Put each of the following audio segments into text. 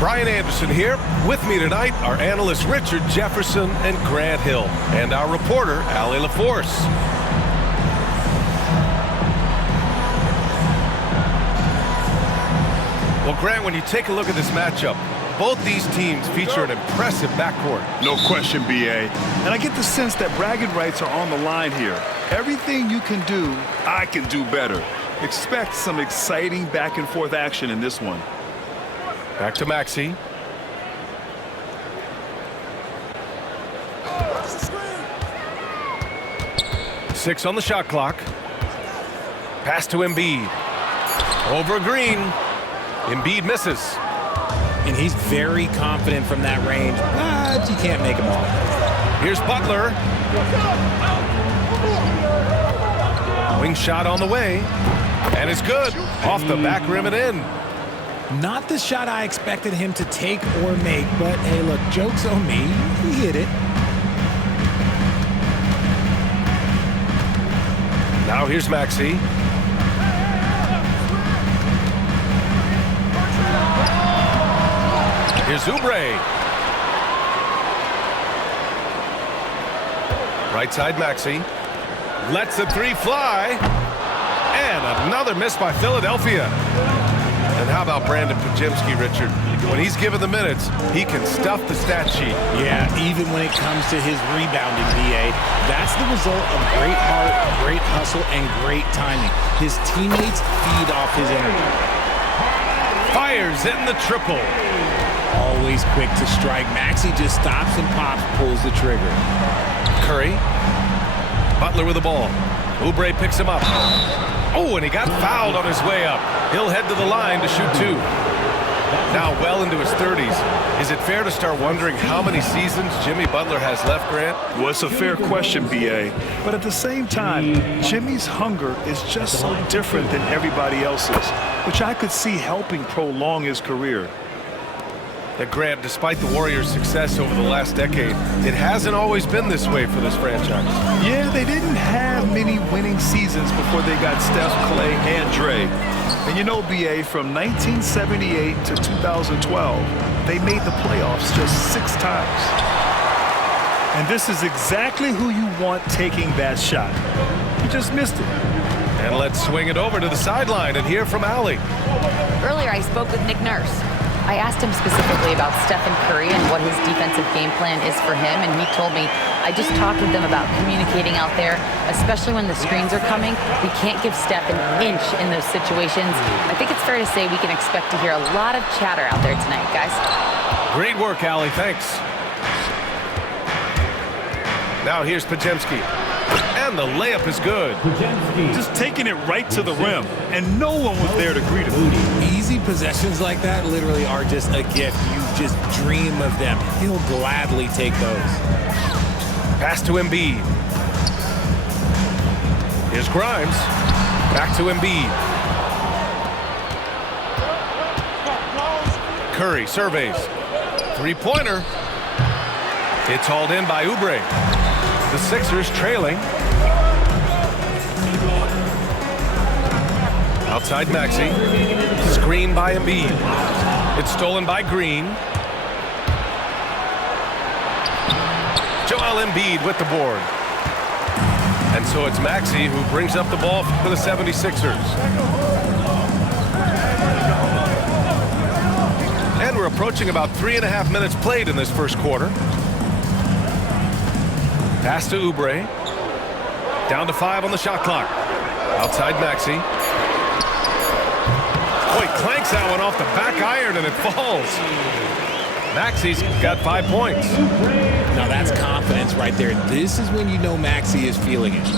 Brian Anderson here. With me tonight, our analysts Richard Jefferson and Grant Hill, and our reporter, Allie LaForce. Well, Grant, when you take a look at this matchup, both these teams feature an impressive backcourt. No question, B.A. And I get the sense that bragging rights are on the line here. Everything you can do, I can do better. Expect some exciting back-and-forth action in this one. Back to Maxey. Six on the shot clock. Pass to Embiid. Over Green. Embiid misses. And he's very confident from that range, but you can't make him all. Here's Butler. Wing shot on the way. And it's good. Off the back rim and in. Not the shot I expected him to take or make, but hey, look, joke's on me. He hit it. Now here's Maxey. Here's Oubre. Right side Maxey. Lets the three fly. And another miss by Philadelphia. And how about Brandon Pajemski, Richard? When he's given the minutes, he can stuff the stat sheet. Yeah, even when it comes to his rebounding, BA, that's the result of great heart, great hustle, and great timing. His teammates feed off his energy. Fires in the triple. Always quick to strike. Maxey just stops and pops, pulls the trigger. Curry. Butler with the ball. Oubre picks him up. Oh, and he got fouled on his way up. He'll head to the line to shoot two. Now well into his 30s. Is it fair to start wondering how many seasons Jimmy Butler has left, Grant? Well, it's a fair question, B.A. But at the same time, Jimmy's hunger is just so different than everybody else's, which I could see helping prolong his career. That Grant, despite the Warriors' success over the last decade, it hasn't always been this way for this franchise. Yeah, they didn't have many winning seasons before they got Steph, Clay, and Dre. And you know, B.A., from 1978 to 2012, they made the playoffs just 6 times. And this is exactly who you want taking that shot. He just missed it. And let's swing it over to the sideline and hear from Allie. Earlier, I spoke with Nick Nurse. I asked him specifically about Stephen Curry and what his defensive game plan is for him, and he told me, I just talked with them about communicating out there, especially when the screens are coming. We can't give Steph an inch in those situations. I think it's fair to say we can expect to hear a lot of chatter out there tonight, guys. Great work, Allie. Thanks. Now here's Pajemski. And the layup is good. Just taking it right to the rim, and no one was there to greet him. Easy possessions like that literally are just a gift. You just dream of them. He'll gladly take those. Pass to Embiid. Here's Grimes. Back to Embiid. Curry surveys. Three-pointer. It's hauled in by Oubre. The Sixers trailing. Outside Maxey. Screen by Embiid. It's stolen by Green. Joel Embiid with the board. And so it's Maxey who brings up the ball for the 76ers. And we're approaching about 3.5 minutes played in this first quarter. Pass to Oubre. Down to 5 on the shot clock. Outside Maxey. Oh, he clanks that one off the back iron and it falls. Maxey's got 5 points. Now that's confidence right there. This is when you know Maxey is feeling it.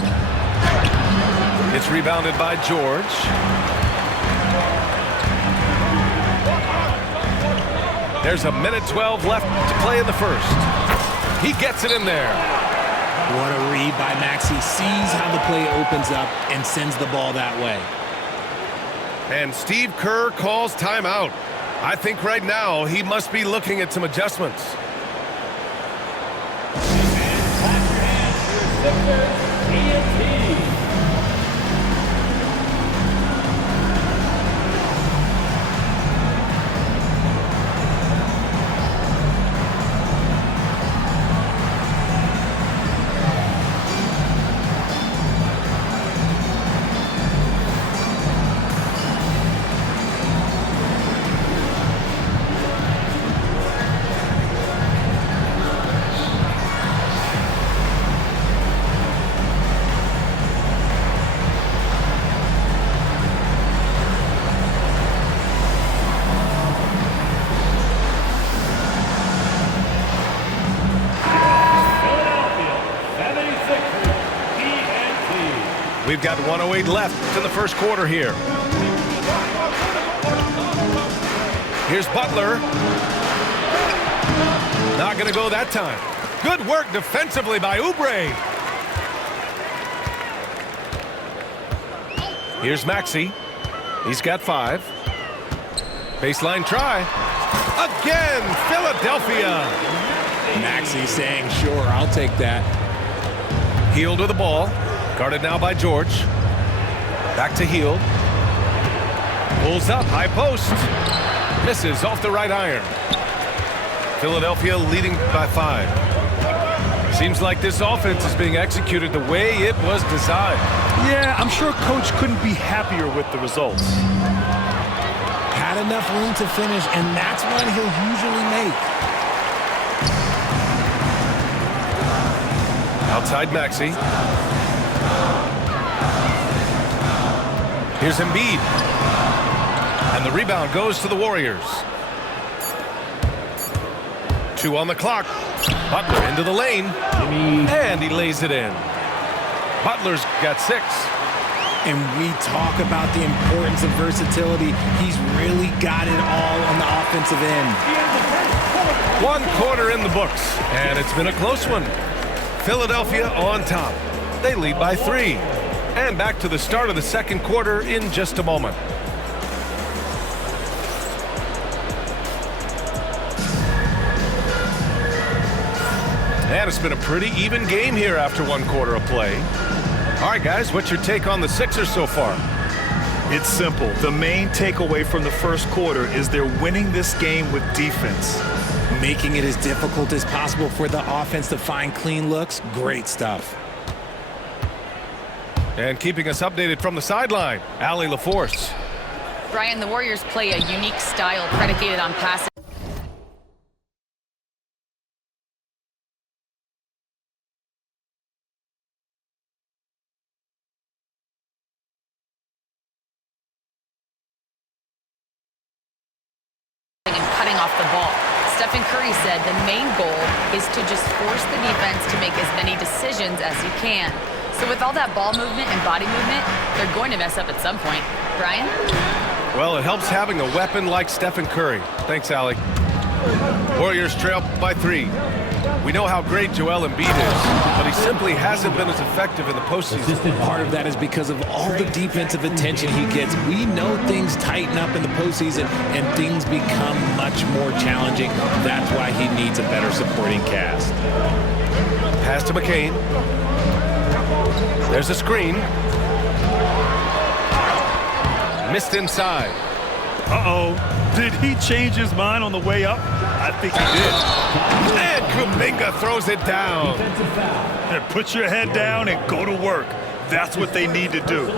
It's rebounded by George. There's a minute 12 left to play in the first. He gets it in there. What a read by Maxey. Sees how the play opens up and sends the ball that way. And Steve Kerr calls timeout. I think right now he must be looking at some adjustments. We've got 1:08 left in the first quarter here. Here's Butler. Not going to go that time. Good work defensively by Oubre. Here's Maxey. He's got 5. Baseline try. Again, Philadelphia. Maxey saying, sure, I'll take that. Hield with the ball. Guarded now by George. Back to Hield. Pulls up, high post. Misses off the right iron. Philadelphia leading by 5. Seems like this offense is being executed the way it was designed. Yeah, I'm sure Coach couldn't be happier with the results. Had enough room to finish, and that's one he'll usually make. Outside Maxey. Here's Embiid. And the rebound goes to the Warriors. 2 on the clock. Butler into the lane. And he lays it in. Butler's got 6. And we talk about the importance of versatility. He's really got it all on the offensive end. 1 quarter in the books, and it's been a close one. Philadelphia on top. They lead by 3. And back to the start of the second quarter in just a moment. And it's been a pretty even game here after 1 quarter of play. All right, guys, what's your take on the Sixers so far? It's simple. The main takeaway from the first quarter is they're winning this game with defense. Making it as difficult as possible for the offense to find clean looks. Great stuff. And keeping us updated from the sideline, Allie LaForce. Brian, the Warriors play a unique style predicated on passing. And cutting off the ball. Stephen Curry said the main goal is to just force the defense to make as many decisions as he can. So with all that ball movement and body movement, they're going to mess up at some point. Brian? Well, it helps having a weapon like Stephen Curry. Thanks, Allie. Warriors trail by 3. We know how great Joel Embiid is, but he simply hasn't been as effective in the postseason. Part of that is because of all the defensive attention he gets. We know things tighten up in the postseason and things become much more challenging. That's why he needs a better supporting cast. Pass to McCain. There's a screen. Missed inside. Uh-oh. Did he change his mind on the way up? I think he did. And Kuminga throws it down. Put your head down and go to work. That's what they need to do.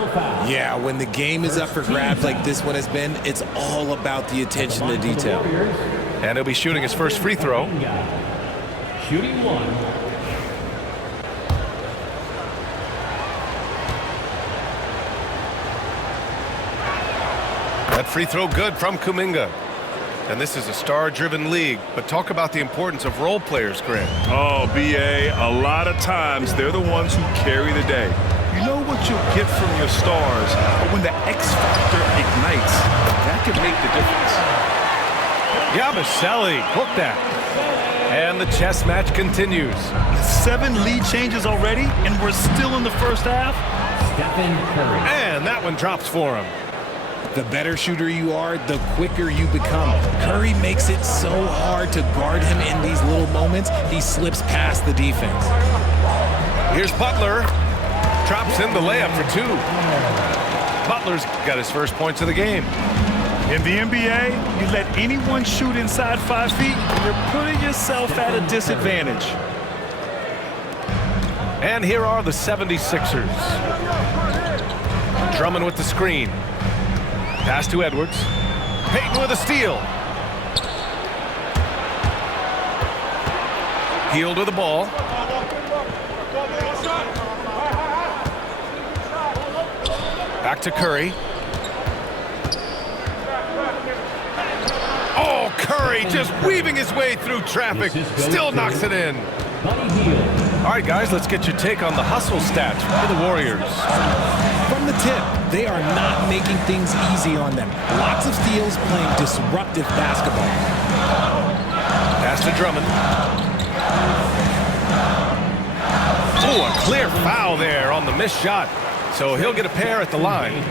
Yeah, when the game is up for grabs like this one has been, it's all about the attention to detail. And he'll be shooting his first free throw. Shooting 1. That free throw good from Kuminga. And this is a star-driven league, but talk about the importance of role players, Grant. Oh, B.A., a lot of times they're the ones who carry the day. You know what you'll get from your stars, but when the X factor ignites, that can make the difference. Yabusele hooked that. And the chess match continues. 7 lead changes already, and we're still in the first half? Stephen Curry. And that one drops for him. The better shooter you are, the quicker you become. Curry makes it so hard to guard him in these little moments. He slips past the defense. Here's Butler. Drops in the layup for 2. Butler's got his first points of the game. In the NBA, you let anyone shoot inside 5 feet, you're putting yourself at a disadvantage. And here are the 76ers. Drummond with the screen. Pass to Edwards. Payton with a steal. Hield with the ball. Back to Curry. Oh, Curry just weaving his way through traffic. Still knocks it in. Buddy Hield. All right, guys, let's get your take on the hustle stats for the Warriors. From the tip, they are not making things easy on them. Lots of steals, playing disruptive basketball. Pass to Drummond. Oh, a clear foul there on the missed shot. So he'll get a pair at the line.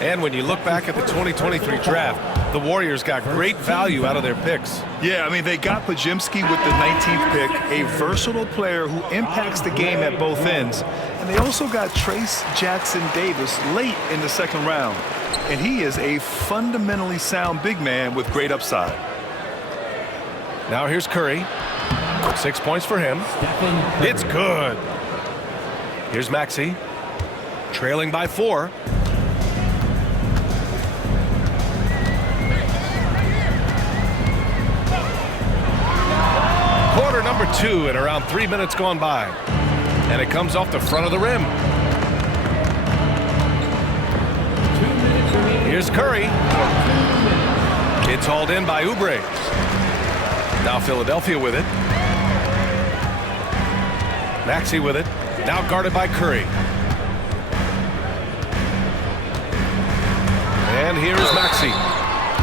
And when you look back at the 2023 draft, the Warriors got great value out of their picks. Yeah, I mean, they got Pajemski with the 19th pick, a versatile player who impacts the game at both ends. And they also got Trace Jackson Davis late in the second round. And he is a fundamentally sound big man with great upside. Now here's Curry. 6 points for him. It's good. Here's Maxey. Trailing by 4. Quarter number 2 and around 3 minutes gone by. And it comes off the front of the rim. Here's Curry. It's hauled in by Oubre. Now Philadelphia with it. Maxey with it. Now guarded by Curry. And here is Maxey.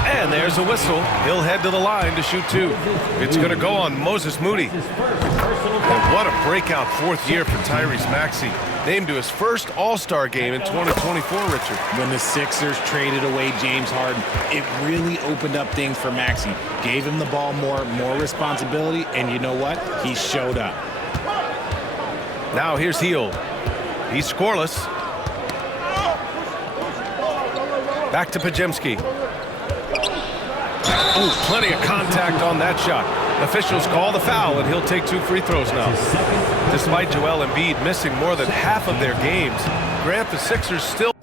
And there's a whistle. He'll head to the line to shoot 2. It's going to go on Moses Moody. And what a breakout 4th year for Tyrese Maxey. Named to his first All-Star game in 2024, Richard. When the Sixers traded away James Harden, it really opened up things for Maxey. Gave him the ball more responsibility, and you know what? He showed up. Now here's Hield. He's scoreless. Back to Pajemski. Oh, plenty of contact on that shot. Officials call the foul, and he'll take 2 free throws now. Despite Joel Embiid missing more than half of their games, Grant, the Sixers still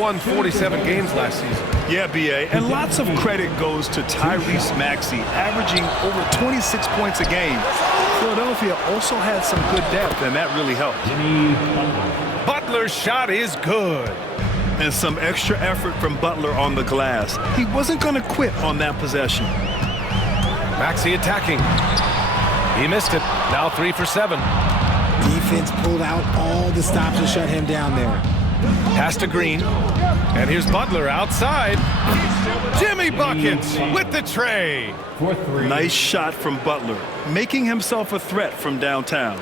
won 47 games last season. Yeah, B.A., and lots of credit goes to Tyrese Maxey, averaging over 26 points a game. Philadelphia also had some good depth, and that really helped. Butler's shot is good. And some extra effort from Butler on the glass. He wasn't going to quit on that possession. Maxey attacking. He missed it. Now 3 for 7. Defense pulled out all the stops to shut him down there. Pass to Green. And here's Butler outside. Jimmy Buckets with the tray. Nice shot from Butler, making himself a threat from downtown.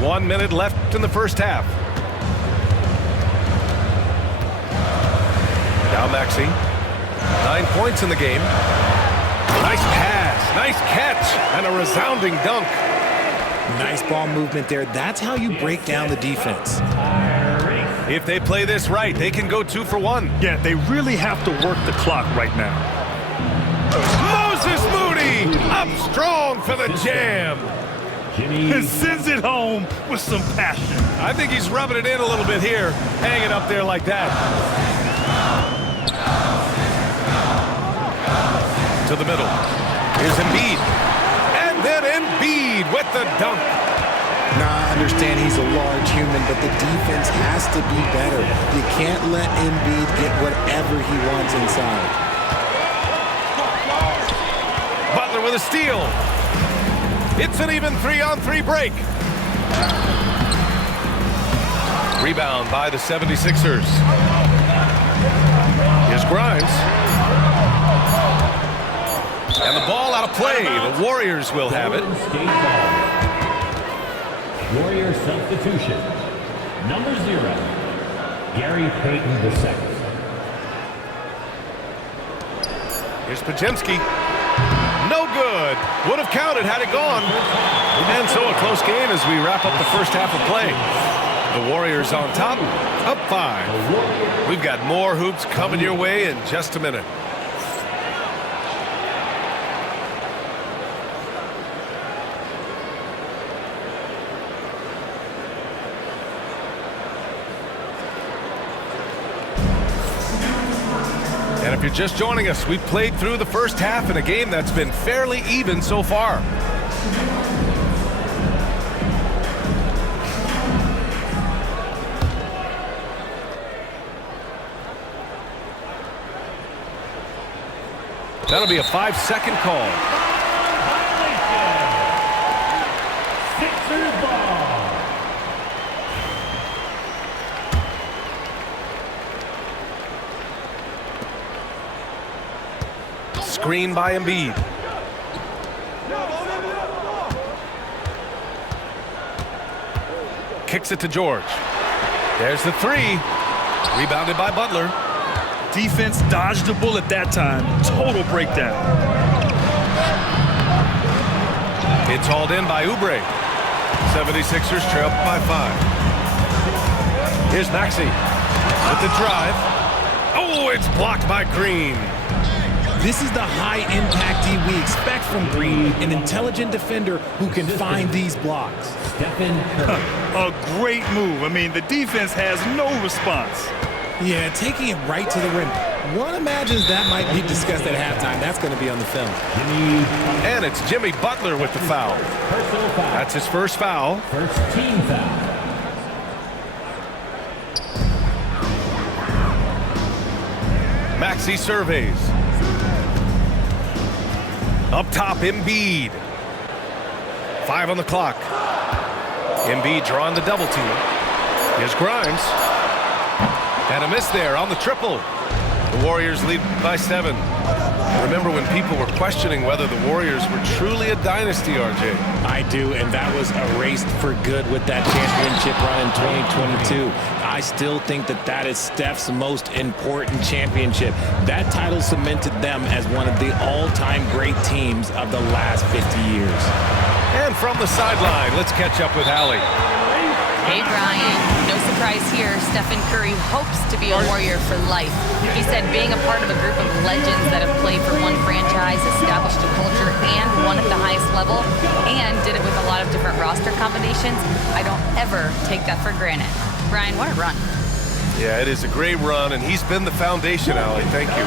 1 minute left in the first half. Now Maxey. 9 points in the game. Nice pass, nice catch, and a resounding dunk. Nice ball movement there. That's how you break down the defense. If they play this right, they can go 2 for 1. Yeah, they really have to work the clock right now. Moses Moody up strong for the jam. And sends it home with some passion. I think he's rubbing it in a little bit here, hanging up there like that. To the middle. Here's Embiid. And then Embiid with the dunk. Now, I understand he's a large human, but the defense has to be better. You can't let Embiid get whatever he wants inside. Butler with a steal. It's an even 3-on-3 break. Rebound by the 76ers. Here's Grimes. And the ball out of play. The Warriors will have it. Warrior substitution. Number 0, Gary Payton II. Here's Pajemski. No good. Would have counted had it gone. And so a close game as we wrap up the first half of play. The Warriors on top, up 5. We've got more hoops coming your way in just a minute. you're just joining us, we've played through the first half in a game that's been fairly even so far. That'll be a 5-second call. Sixers ball. Screen by Embiid. Kicks it to George. There's the three. Rebounded by Butler. Defense dodged the bullet that time. Total breakdown. It's hauled in by Oubre. 76ers trail by 5. Here's Maxey with the drive. Oh, it's blocked by Green. This is the high-impact D we expect from Green, an intelligent defender who can find these blocks. Stephen Curry. A great move. I mean, the defense has no response. Yeah, taking it right to the rim. One imagines that might be discussed at halftime. That's going to be on the film. And it's Jimmy Butler with the foul. Personal foul. That's his first foul. First team foul. Maxey surveys. Up top, Embiid. 5 on the clock. Embiid drawing the double team. Here's Grimes. And a miss there on the triple. The Warriors lead by 7. Remember when people were questioning whether the Warriors were truly a dynasty, RJ? I do, and that was erased for good with that championship run in 2022. I still think that that is Steph's most important championship. That title cemented them as one of the all-time great teams of the last 50 years. And from the sideline, let's catch up with Allie. Hey, Brian. No surprise here. Stephen Curry hopes to be a Warrior for life. He said being a part of a group of legends that have played for one franchise, established a culture, and won at the highest level, and did it with a lot of different roster combinations, I don't ever take that for granted. Brian, what a run. Yeah, it is a great run, and he's been the foundation, Allie. Thank you.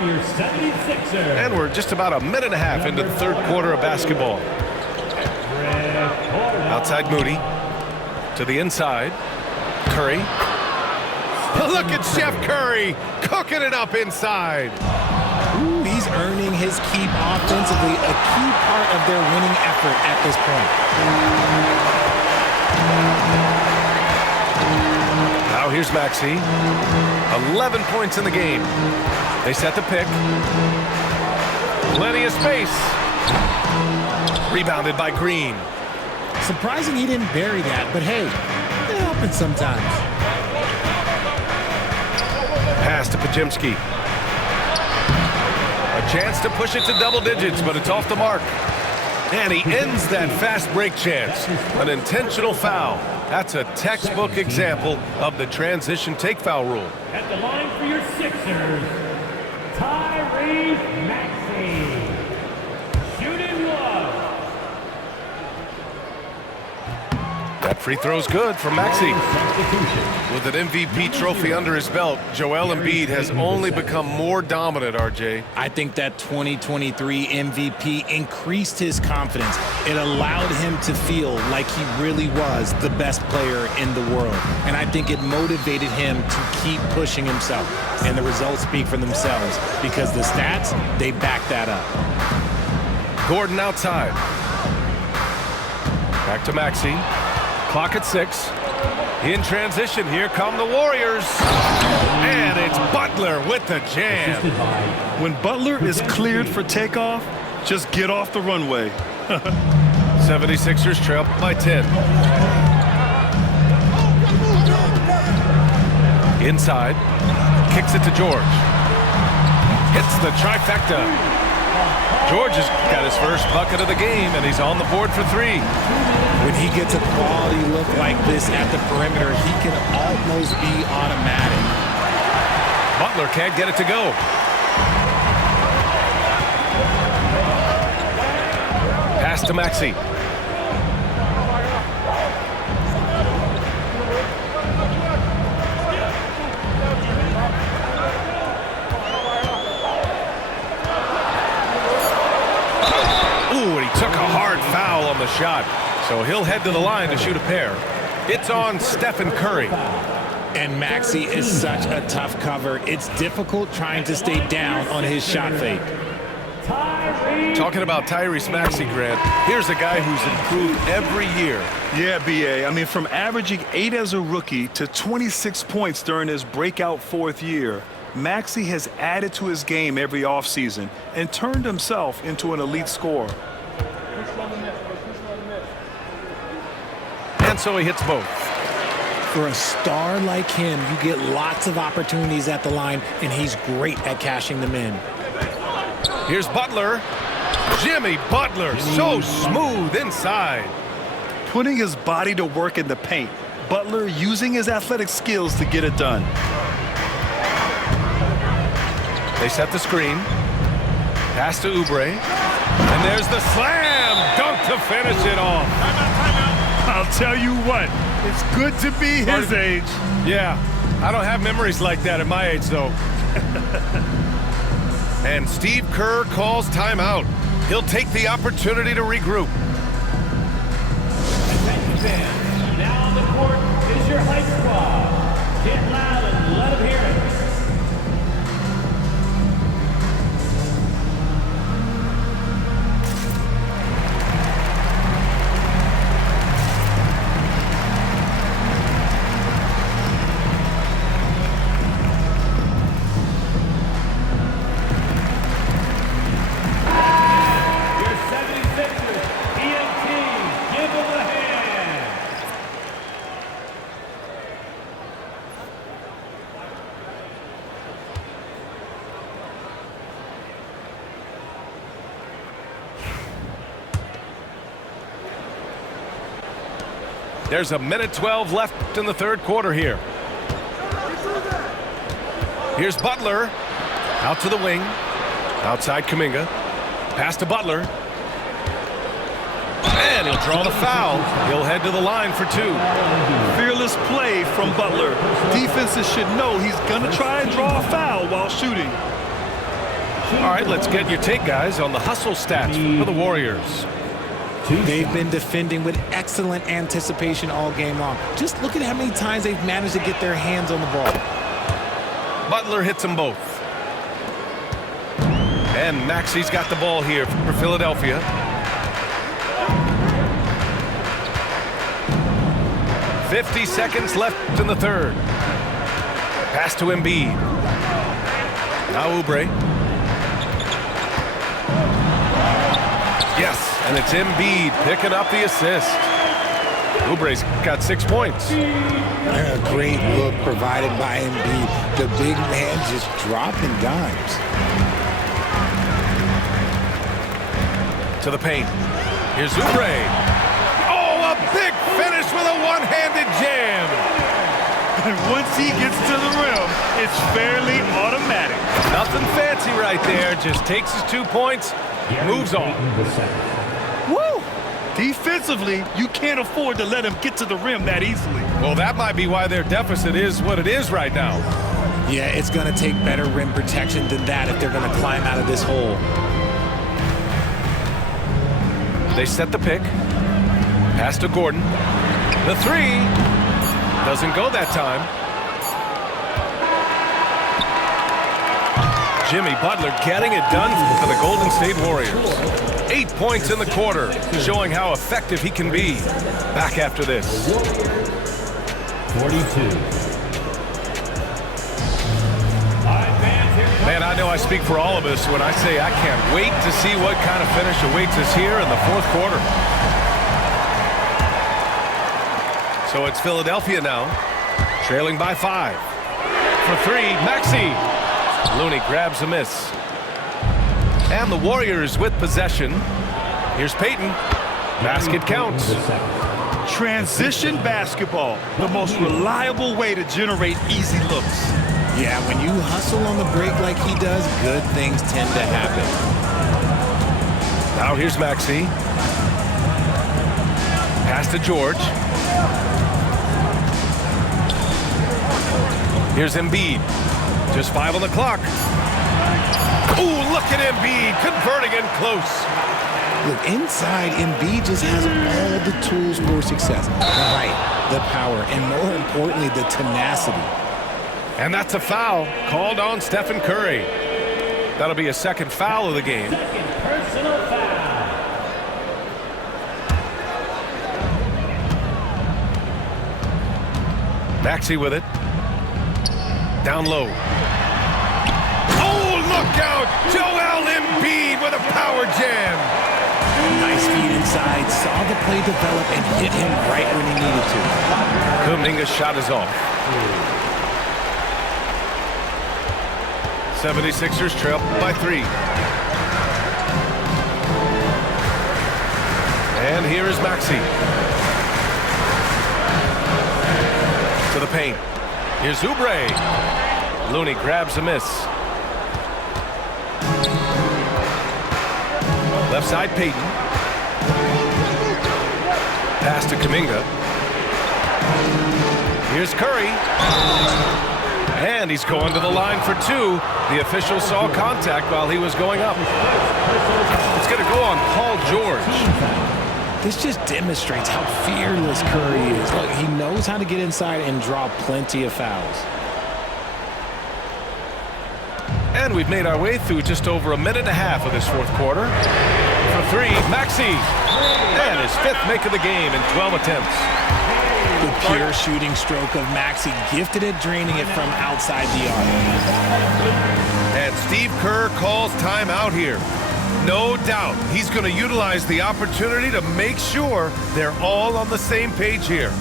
for your 76ers. And we're just about a minute and a half into the third quarter of basketball. Outside Moody. To the inside. Curry. Look at Chef Curry cooking it up inside. Ooh, he's earning his keep offensively, a key part of their winning effort at this point. Now here's Maxey. 11 points in the game. They set the pick. Plenty of space. Rebounded by Green. Surprising he didn't bury that, but hey, it happens sometimes. Pass to Pajemski. A chance to push it to double digits, but it's off the mark. And he ends that fast break chance. An intentional foul. That's a textbook example of the transition take foul rule. At the line for your Sixers, Tyrese Maxey. Shooting love. That free throw's good for Maxey. Substitution. With an MVP trophy under his belt, Joel Embiid has only become more dominant, RJ. I think that 2023 MVP increased his confidence. It allowed him to feel like he really was the best player in the world. And I think it motivated him to keep pushing himself. And the results speak for themselves because the stats, they back that up. Gordon outside. Back to Maxey. Clock at 6. In transition, here come the Warriors. And it's Butler with the jam. When Butler is cleared for takeoff, just get off the runway. 76ers trail by 10. Inside. Kicks it to George. Hits the trifecta. George has got his first bucket of the game, and he's on the board for 3. When he gets a quality look like this at the perimeter, he can almost be automatic. Butler can't get it to go. Pass to Maxey. Ooh, and he took a hard foul on the shot. So he'll head to the line to shoot a pair. It's on Stephen Curry. And Maxey is such a tough cover. It's difficult trying to stay down on his shot fake. Talking about Tyrese Maxey, Grant, here's a guy who's improved every year. Yeah, BA. I mean, from averaging 8 as a rookie to 26 points during his breakout 4th year, Maxey has added to his game every offseason and turned himself into an elite scorer. And so he hits both. For a star like him, you get lots of opportunities at the line, and he's great at cashing them in. Here's Butler. Jimmy Butler, so smooth inside. Putting his body to work in the paint. Butler using his athletic skills to get it done. They set the screen. Pass to Oubre. And there's the slam dunk to finish it off. I'll tell you what, it's good to be his age. Yeah, I don't have memories like that at my age, though. And Steve Kerr calls timeout. He'll take the opportunity to regroup. Attention fans, now on the court is your hype squad. Get loud and let them hear it. There's a minute 12 left in the third quarter here. Here's Butler. Out to the wing. Outside Kuminga. Pass to Butler. And he'll draw the foul. He'll head to the line for 2. Fearless play from Butler. Defenses should know he's going to try and draw a foul while shooting. All right, let's get your take, guys, on the hustle stats for the Warriors. They've been defending with excellent anticipation all game long. Just look at how many times they've managed to get their hands on the ball. Butler hits them both. And Maxey's got the ball here for Philadelphia. "50 seconds left in the third. Pass to Embiid. Now Oubre. Yes, and it's Embiid picking up the assist. Oubre's got 6 points. A great look provided by Embiid. The big man just dropping dimes. To the paint. Here's Oubre. Oh, a big finish with a one-handed jam. And once he gets to the rim, it's fairly automatic. Nothing fancy right there. Just takes his 2 points, moves on. Woo! Defensively, you can't afford to let him get to the rim that easily. Well, that might be why their deficit is what it is right now. Yeah, it's going to take better rim protection than that if they're going to climb out of this hole. They set the pick. Pass to Gordon. The three doesn't go that time. Jimmy Butler getting it done for the Golden State Warriors. 8 points in the quarter, showing how effective he can be. Back after this. 42. Man, I know I speak for all of us when I say I can't wait to see what kind of finish awaits us here in the fourth quarter. So it's Philadelphia now, trailing by 5. For 3, Maxey. Looney grabs a miss. And the Warriors with possession. Here's Payton. Basket counts. Transition basketball, the most reliable way to generate easy looks. Yeah, when you hustle on the break like he does, good things tend to happen. Now here's Maxey. Pass to George. Here's Embiid. Just 5 on the clock. Ooh, look at Embiid converting in close. Look, inside, Embiid just has all the tools for success. The height, the power, and more importantly, the tenacity. And that's a foul called on Stephen Curry. That'll be a second foul of the game. Personal foul. Maxey with it. Down low. Oh, look out! Joel Embiid with a power jam. Nice feed inside, saw the play develop and hit him right when he needed to. Kuminga's shot is off. 76ers trail by 3. And here is Maxey. To the paint. Here's Oubre. Looney grabs a miss. Left side, Payton. Pass to Kuminga. Here's Curry. And he's going to the line for 2. The official saw contact while he was going up. It's going to go on Paul George. This just demonstrates how fearless Curry is. Look, he knows how to get inside and draw plenty of fouls. And we've made our way through just over a minute and a half of this fourth quarter. For 3, Maxey. And his 5th make of the game in 12 attempts. The pure shooting stroke of Maxey, gifted at draining it from outside the arc. And Steve Kerr calls timeout here. No doubt he's going to utilize the opportunity to make sure they're all on the same page here.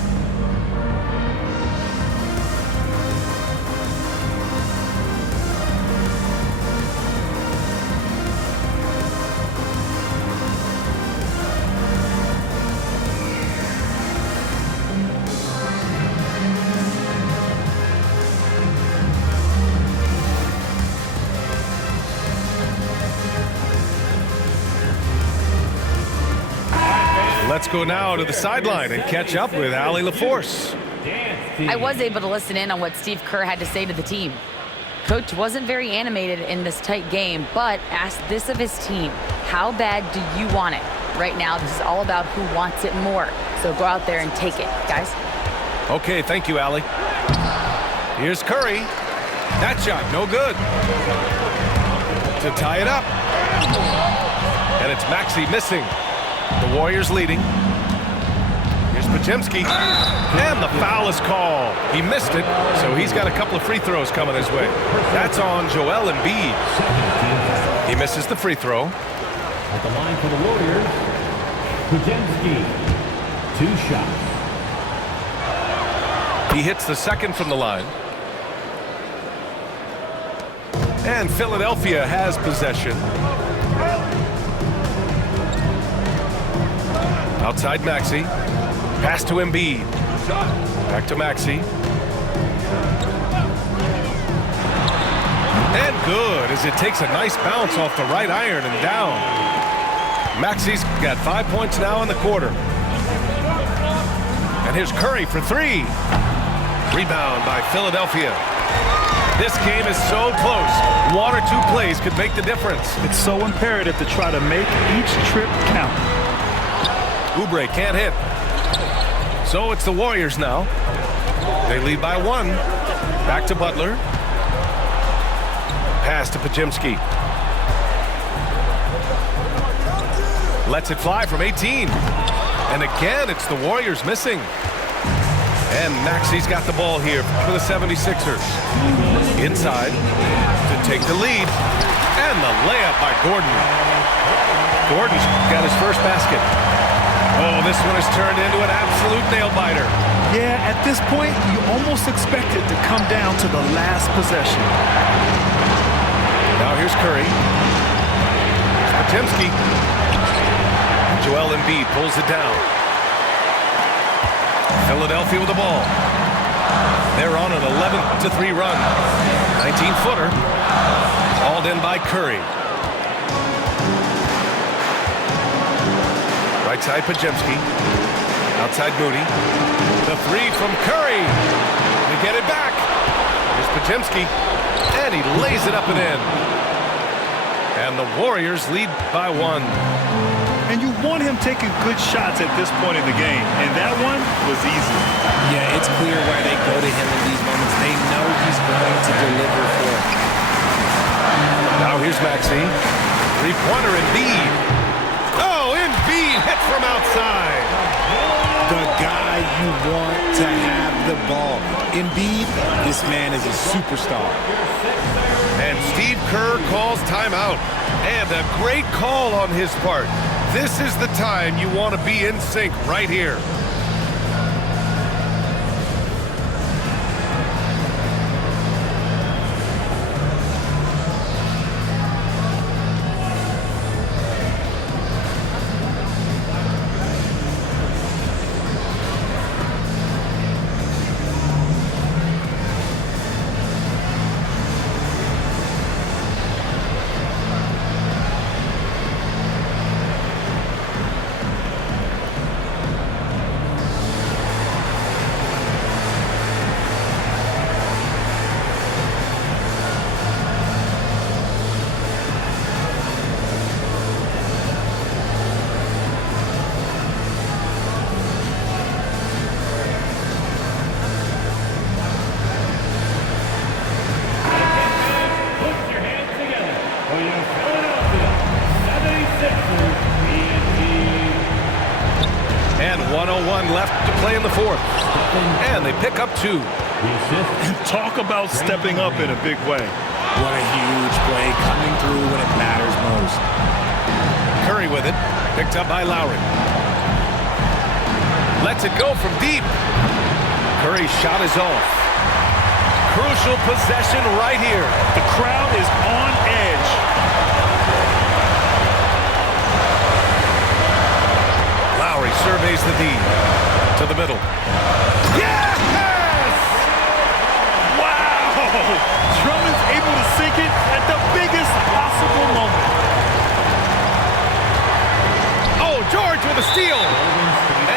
Let's go now to the sideline and catch up with Allie LaForce. I was able to listen in on what Steve Kerr had to say to the team. Coach wasn't very animated in this tight game, but asked this of his team: how bad do you want it? Right now, this is all about who wants it more. So go out there and take it, guys. Okay, thank you, Allie. Here's Curry. That shot, no good. To tie it up. And it's Maxey missing. The Warriors leading. Here's Podziemski. And the foul is called. He missed it, so he's got a couple of free throws coming his way. That's on Joel Embiid. He misses the free throw. At the line for the Warriors, Podziemski, 2 shots. He hits the second from the line. And Philadelphia has possession. Outside Maxey. Pass to Embiid. Back to Maxey. And good, as it takes a nice bounce off the right iron and down. Maxey's got 5 points now in the quarter. And here's Curry for 3. Rebound by Philadelphia. This game is so close. 1 or 2 plays could make the difference. It's so imperative to try to make each trip count. Oubre can't hit. So it's the Warriors now. They lead by 1. Back to Butler. Pass to Podziemski. Lets it fly from 18. And again, it's the Warriors missing. And Maxey's got the ball here for the 76ers. Inside to take the lead. And the layup by Gordon. Gordon's got his first basket. Oh, this one has turned into an absolute nail-biter. Yeah, at this point, you almost expect it to come down to the last possession. Now here's Curry. Here's Podziemski. Joel Embiid pulls it down. Philadelphia with the ball. They're on an 11-3 run. 19-footer. Hauled in by Curry. Right side Podziemski. Outside Moody. The 3 from Curry. They get it back. Here's Podziemski. And he lays it up and in. And the Warriors lead by 1. And you want him taking good shots at this point in the game. And that one was easy. Yeah, it's clear why they go to him in these moments. They know he's going to deliver for them. Now here's Maxey. 3-pointer Embiid. Oh, Embiid hit from outside. The guy you want to have the ball. Embiid, this man is a superstar. And Steve Kerr calls timeout. And a great call on his part. This is the time you want to be in sync right here. And 1:01 left to play in the fourth. And they pick up 2. Talk about stepping up in a big way. What a huge play, coming through when it matters most. Curry with it. Picked up by Lowry. Lets it go from deep. Curry's shot is off. Crucial possession right here. The crowd is on edge. Lowry surveys the D. To the middle. Yes! Wow! Drummond's able to sink it at the biggest possible moment. Oh, George with a steal.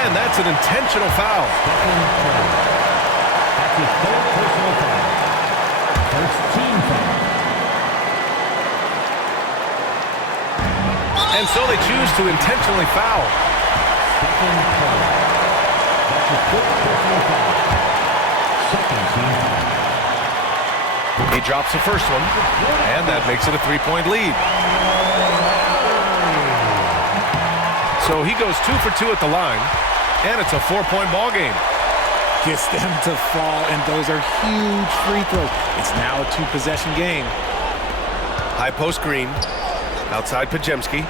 And that's an intentional foul. That's his 3rd personal foul. First team foul. And so they choose to intentionally foul. Second foul. That's his fifth personal foul. Second team foul. He drops the first one, and that makes it a 3-point lead. So he goes 2 for 2 at the line, and it's a 4-point ball game. Gets them to fall, and those are huge free throws. It's now a 2-possession game. High post Green, outside Pajemski,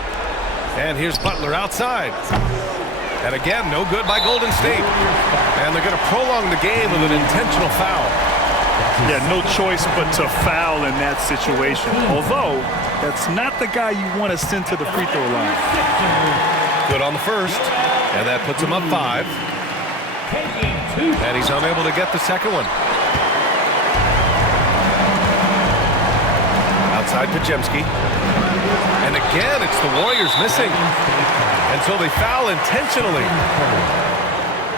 and here's Butler outside. And again, no good by Golden State. And they're going to prolong the game with an intentional foul. Yeah, no choice but to foul in that situation. Although, that's not the guy you want to send to the free throw line. Good on the first, and that puts him up 5. And he's unable to get the second one. Outside Pajemski. And again, it's the Warriors missing. And so they foul intentionally.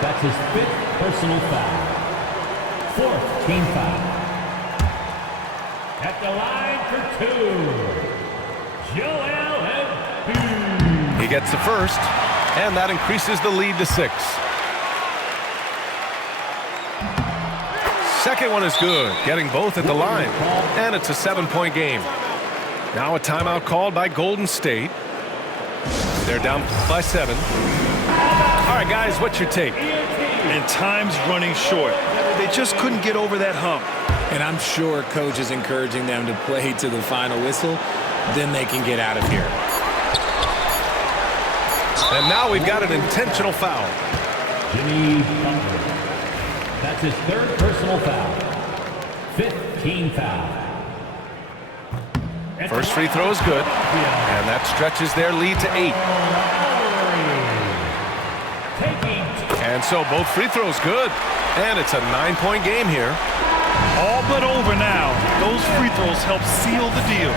That's his 5th personal foul. 4th team foul. At the line for 2, Joel Embiid. He gets the first, and that increases the lead to 6. Second one is good, getting both at the line, and it's a 7-point game. Now a timeout called by Golden State. They're down by 7. All right, guys, what's your take? And time's running short. They just couldn't get over that hump. And I'm sure coach is encouraging them to play to the final whistle. Then they can get out of here. And now we've got an intentional foul. Jimmy Butler. That's his 3rd personal foul. 5th team foul. First free throw is good, and that stretches their lead to 8. And so both free throws good, and it's a 9-point game here. All but over now. Those free throws help seal the deal.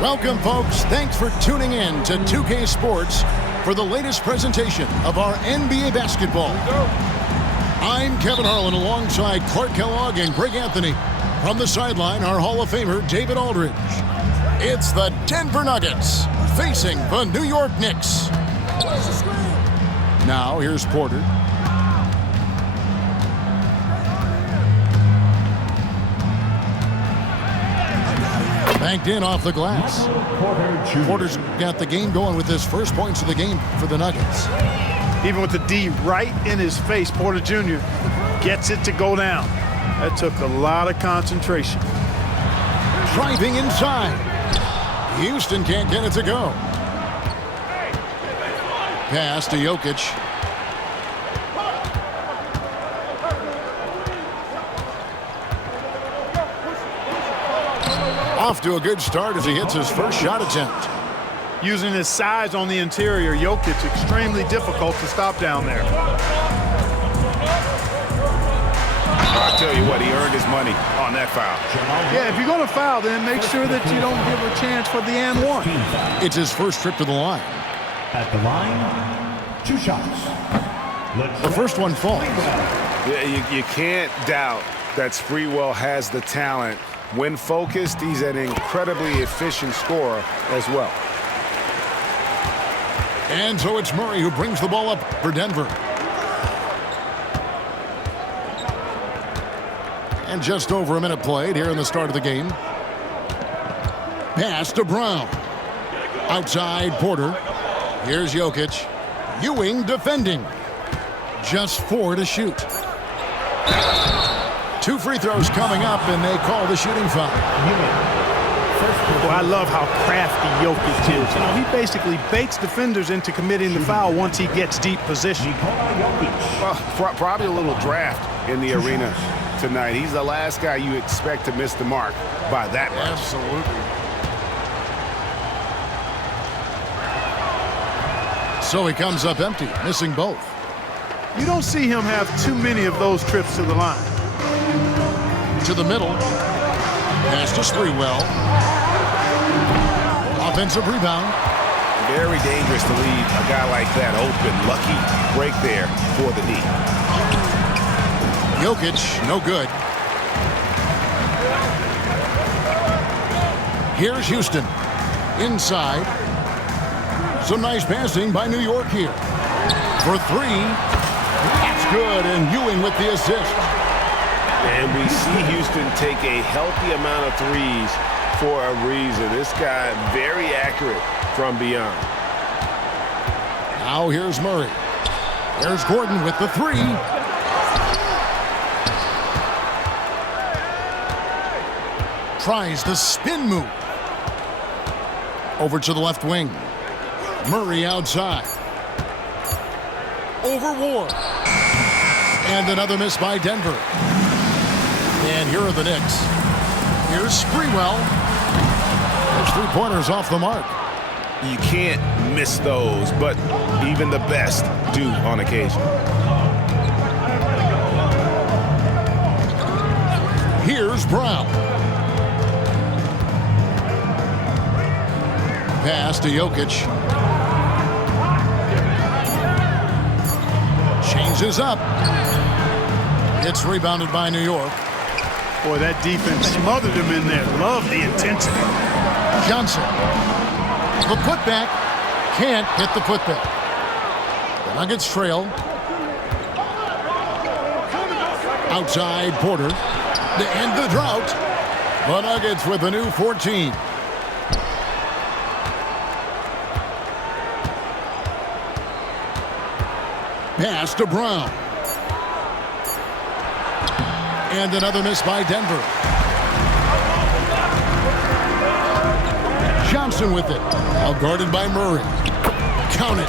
Welcome, folks. Thanks for tuning in to 2K Sports for the latest presentation of our NBA basketball. I'm Kevin Harlan alongside Clark Kellogg and Greg Anthony. From the sideline, our Hall of Famer, David Aldridge. It's the Denver Nuggets facing the New York Knicks. Now, here's Porter. Banked in off the glass. Porter's got the game going with his first points of the game for the Nuggets. Even with the D right in his face, Porter Jr. gets it to go down. That took a lot of concentration. Driving inside. Houston can't get it to go. Pass to Jokic. Off to a good start as he hits his first shot attempt. Using his size on the interior, Jokic extremely difficult to stop down there. I'll tell you what, he earned his money on that foul. Yeah, if you're going to foul, then make sure that you don't give a chance for the and one. It's his first trip to the line. At the line, 2 shots. The first one falls. Yeah, you can't doubt that Sprewell has the talent. When focused, he's an incredibly efficient scorer as well. And so it's Murray who brings the ball up for Denver. And just over a minute played here in the start of the game. Pass to Brown. Outside Porter. Here's Jokic. Ewing defending. Just 4 to shoot. 2 free throws coming up, and they call the shooting foul. Well, I love how crafty Jokic is. You know, he basically baits defenders into committing the foul once he gets deep position. Well, probably a little draft in the arena tonight. He's the last guy you expect to miss the mark by that much. Absolutely. So he comes up empty, missing both. You don't see him have too many of those trips to the line. To the middle. Pass to Sprewell. Offensive rebound. Very dangerous to leave a guy like that open. Lucky break there for the D. Jokic, no good. Here's Houston. Inside. Some nice passing by New York here. For 3. That's good, and Ewing with the assist. And we see Houston take a healthy amount of threes for a reason. This guy very accurate from beyond. Now here's Murray. There's Gordon with the 3. Tries the spin move. Over to the left wing. Murray outside. Over Ward. And another miss by Denver. And here are the Knicks. Here's Sprewell. There's 3-pointers off the mark. You can't miss those, but even the best do on occasion. Here's Brown. Pass to Jokic. Changes up. It's rebounded by New York. Boy, that defense smothered him in there. Love the intensity. Johnson. The putback. Can't hit the putback. The Nuggets trail. Outside Porter. To end the drought. The Nuggets with a new 14. Pass to Brown. And another miss by Denver. Johnson with it. Now guarded by Murray. Count it.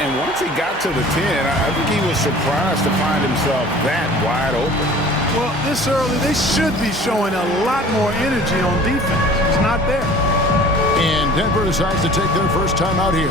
And once he got to the 10, I think he was surprised to find himself that wide open. Well, this early, they should be showing a lot more energy on defense. It's not there. And Denver decides to take their first time out here.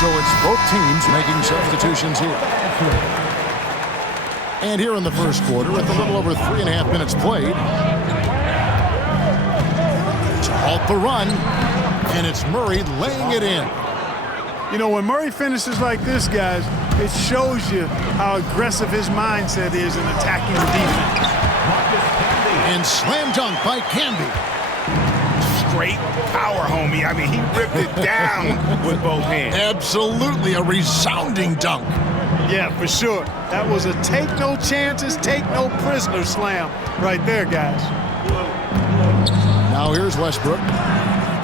So it's both teams making substitutions here. And here in the first quarter, with a little over 3.5 minutes played, to halt the run, and it's Murray laying it in. You know, when Murray finishes like this, guys, it shows you how aggressive his mindset is in attacking the defense. And slam dunk by Camby. Straight power, homie. I mean, he ripped it down with both hands. Absolutely a resounding dunk. Yeah, for sure. That was a take no chances, take no prisoner slam right there, guys. Now here's Westbrook.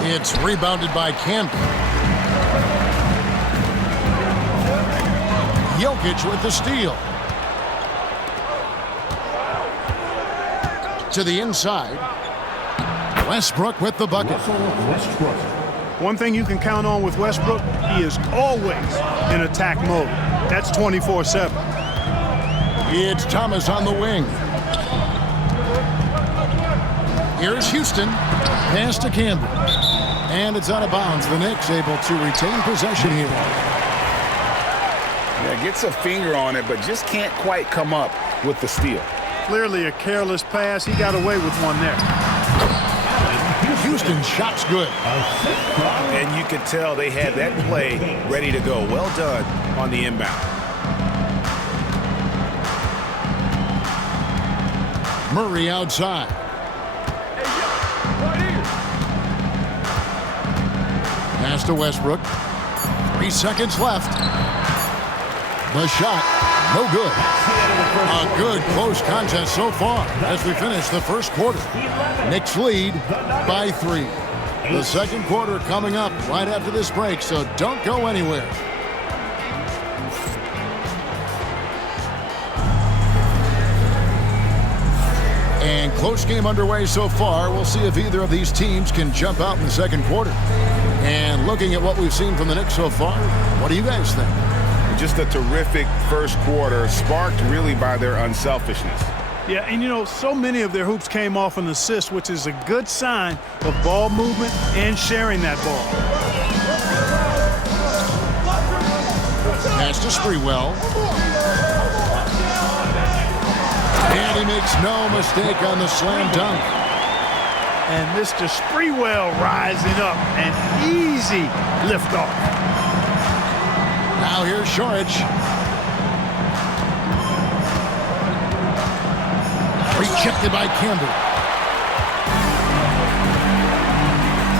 It's rebounded by Camby. Jokic with the steal. To the inside. Westbrook with the bucket. One thing you can count on with Westbrook, he is always in attack mode. That's 24/7. It's Thomas on the wing. Here's Houston. Pass to Campbell. And it's out of bounds. The Knicks able to retain possession here. Yeah, gets a finger on it, but just can't quite come up with the steal. Clearly a careless pass. He got away with one there. Houston's shot's good. And you could tell they had that play ready to go. Well done on the inbound. Murray outside. Pass to Westbrook. 3 seconds left. The shot, no good. A good close contest so far as we finish the first quarter. Knicks lead by 3. The second quarter coming up right after this break, so don't go anywhere. And close game underway so far. We'll see if either of these teams can jump out in the second quarter. And looking at what we've seen from the Knicks so far, what do you guys think? Just a terrific first quarter, sparked really by their unselfishness. Yeah, and you know, so many of their hoops came off an assist, which is a good sign of ball movement and sharing that ball. Pass to Sprewell. And he makes no mistake on the slam dunk. And Mr. Sprewell rising up, an easy liftoff. Now here's Šorić. Rejected by Campbell.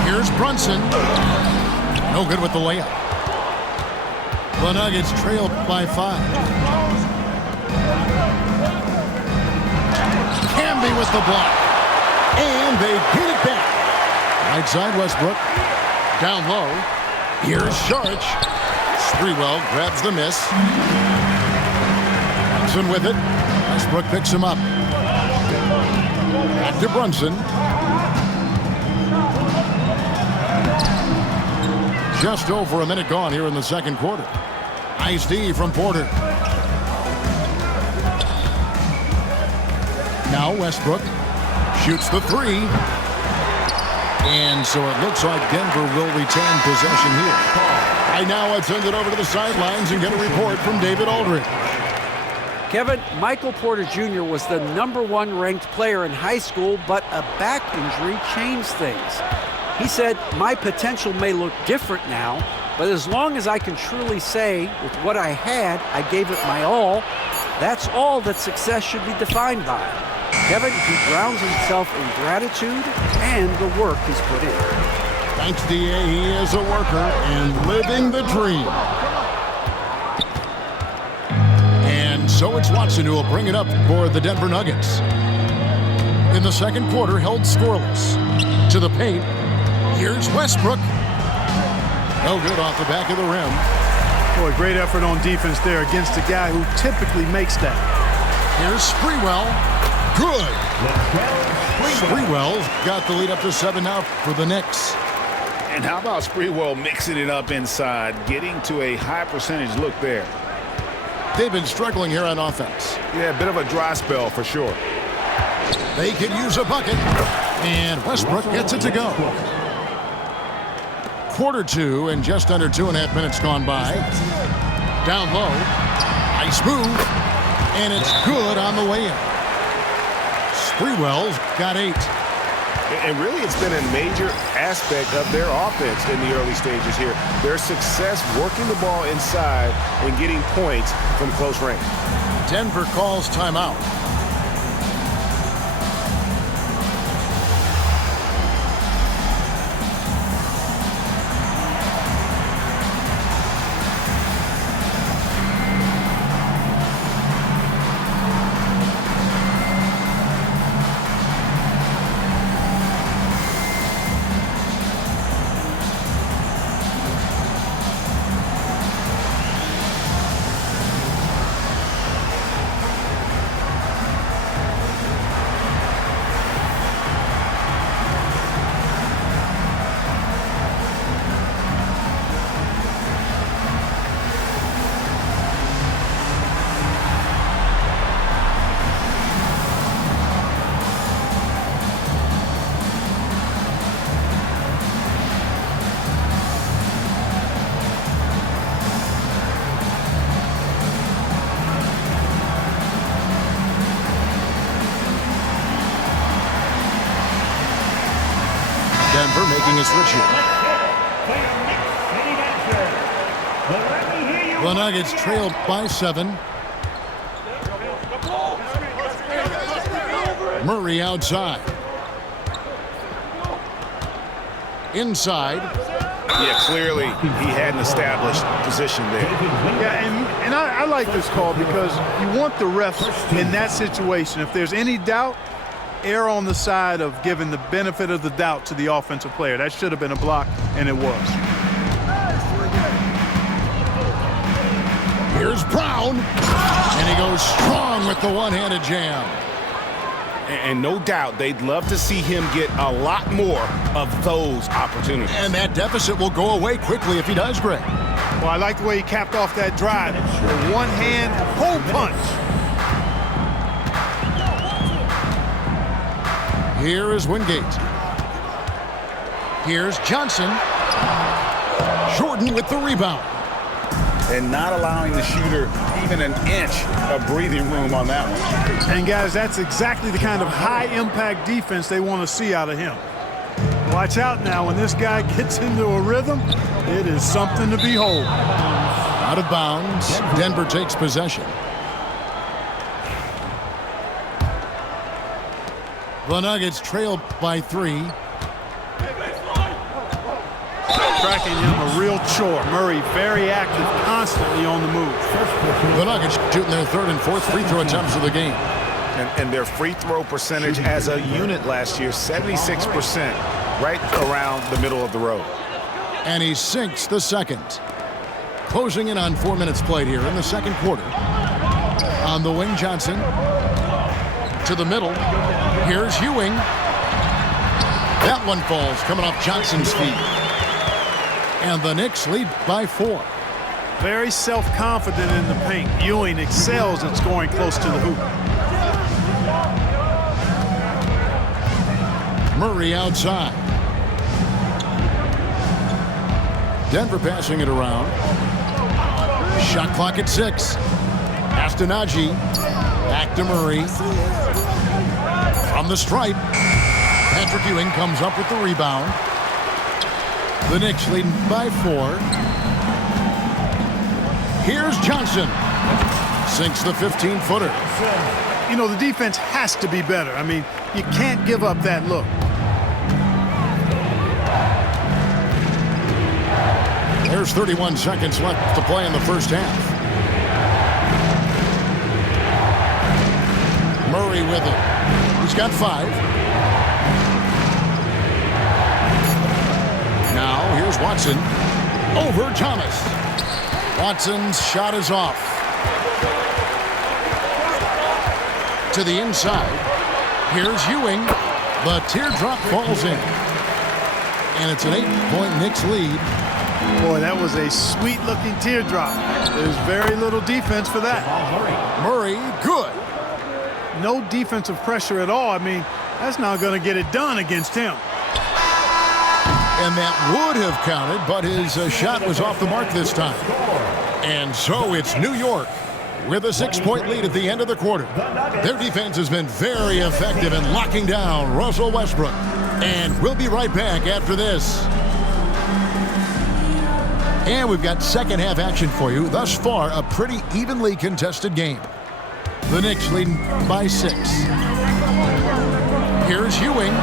Here's Brunson. No good with the layup. The Nuggets trail by 5. Camby with the block. And they get it back. Right side Westbrook. Down low. Here's Šorić. Sprewell grabs the miss. Brunson with it. Westbrook picks him up. Back to Brunson. Just over a minute gone here in the second quarter. Nice D from Porter. Now Westbrook shoots the 3. And so it looks like Denver will retain possession here. Right now, I'd send it over to the sidelines and get a report from David Aldridge. Kevin, Michael Porter Jr. was the #1 ranked player in high school, but a back injury changed things. He said, "My potential may look different now, but as long as I can truly say with what I had, I gave it my all, that's all that success should be defined by." Kevin, he grounds himself in gratitude and the work he's put in. Thanks, D.A. He is a worker and living the dream. And so it's Watson who will bring it up for the Denver Nuggets. In the second quarter, held scoreless. To the paint, here's Westbrook. No good off the back of the rim. Boy, great effort on defense there against a guy who typically makes that. Here's Sprewell. Good. Sprewell's got the lead up to 7 now for the Knicks. And how about Sprewell mixing it up inside, getting to a high percentage look there. They've been struggling here on offense. Yeah, a bit of a dry spell for sure. They could use a bucket. And Westbrook gets it to go. Quarter 2 and just under 2.5 minutes gone by. Down low. Nice move. And it's good on the way in. Sprewell's got 8. And really, it's been a major aspect of their offense in the early stages here. Their success working the ball inside and getting points from close range. Denver calls timeout. Denver making a switch here. The Nuggets trail by 7. Murray outside. Inside. Yeah, clearly he had an established position there. Yeah, and I like this call because you want the refs in that situation. If there's any doubt, err on the side of giving the benefit of the doubt to the offensive player. That should have been a block, and it was. Here's Brown, and he goes strong with the one-handed jam. And no doubt they'd love to see him get a lot more of those opportunities. And that deficit will go away quickly if he does, Greg. Well, I like the way he capped off that drive. The one-hand hole punch. Here is Wingate. Here's Johnson. Jordan with the rebound. And not allowing the shooter even an inch of breathing room on that one. And, guys, that's exactly the kind of high-impact defense they want to see out of him. Watch out now. When this guy gets into a rhythm, it is something to behold. Out of bounds. Denver takes possession. The Nuggets trail by 3. Tracking him a real chore. Murray very active, constantly on the move. The Nuggets shooting their 3rd and 4th free throw attempts of the game. And their free throw percentage as a unit last year, 76%, right around the middle of the road. And he sinks the second. Closing in on 4 minutes played here in the second quarter. On the wing, Johnson. To the middle. Here's Ewing. That one falls, coming off Johnson's feet. And the Knicks lead by 4. Very self-confident in the paint. Ewing excels at scoring close to the hoop. Murray outside. Denver passing it around. Shot clock at 6. Astanaji. Back to Murray. From the stripe. Patrick Ewing comes up with the rebound. The Knicks leading by 4. Here's Johnson. Sinks the 15-footer. You know, the defense has to be better. I mean, you can't give up that look. There's 31 seconds left to play in the first half. Murray with it. He's got 5. Now here's Watson. Over Thomas. Watson's shot is off. To the inside. Here's Ewing. The teardrop falls in. And it's an 8-point Knicks lead. Boy, that was a sweet-looking teardrop. There's very little defense for that. Murray, good. No defensive pressure at all. I mean, that's not going to get it done against him. And that would have counted, but his shot was off the mark this time. And so it's New York with a 6-point lead at the end of the quarter. Their defense has been very effective in locking down Russell Westbrook. And we'll be right back after this. And we've got second half action for you. Thus far, a pretty evenly contested game. The Knicks leading by 6. Here's Ewing.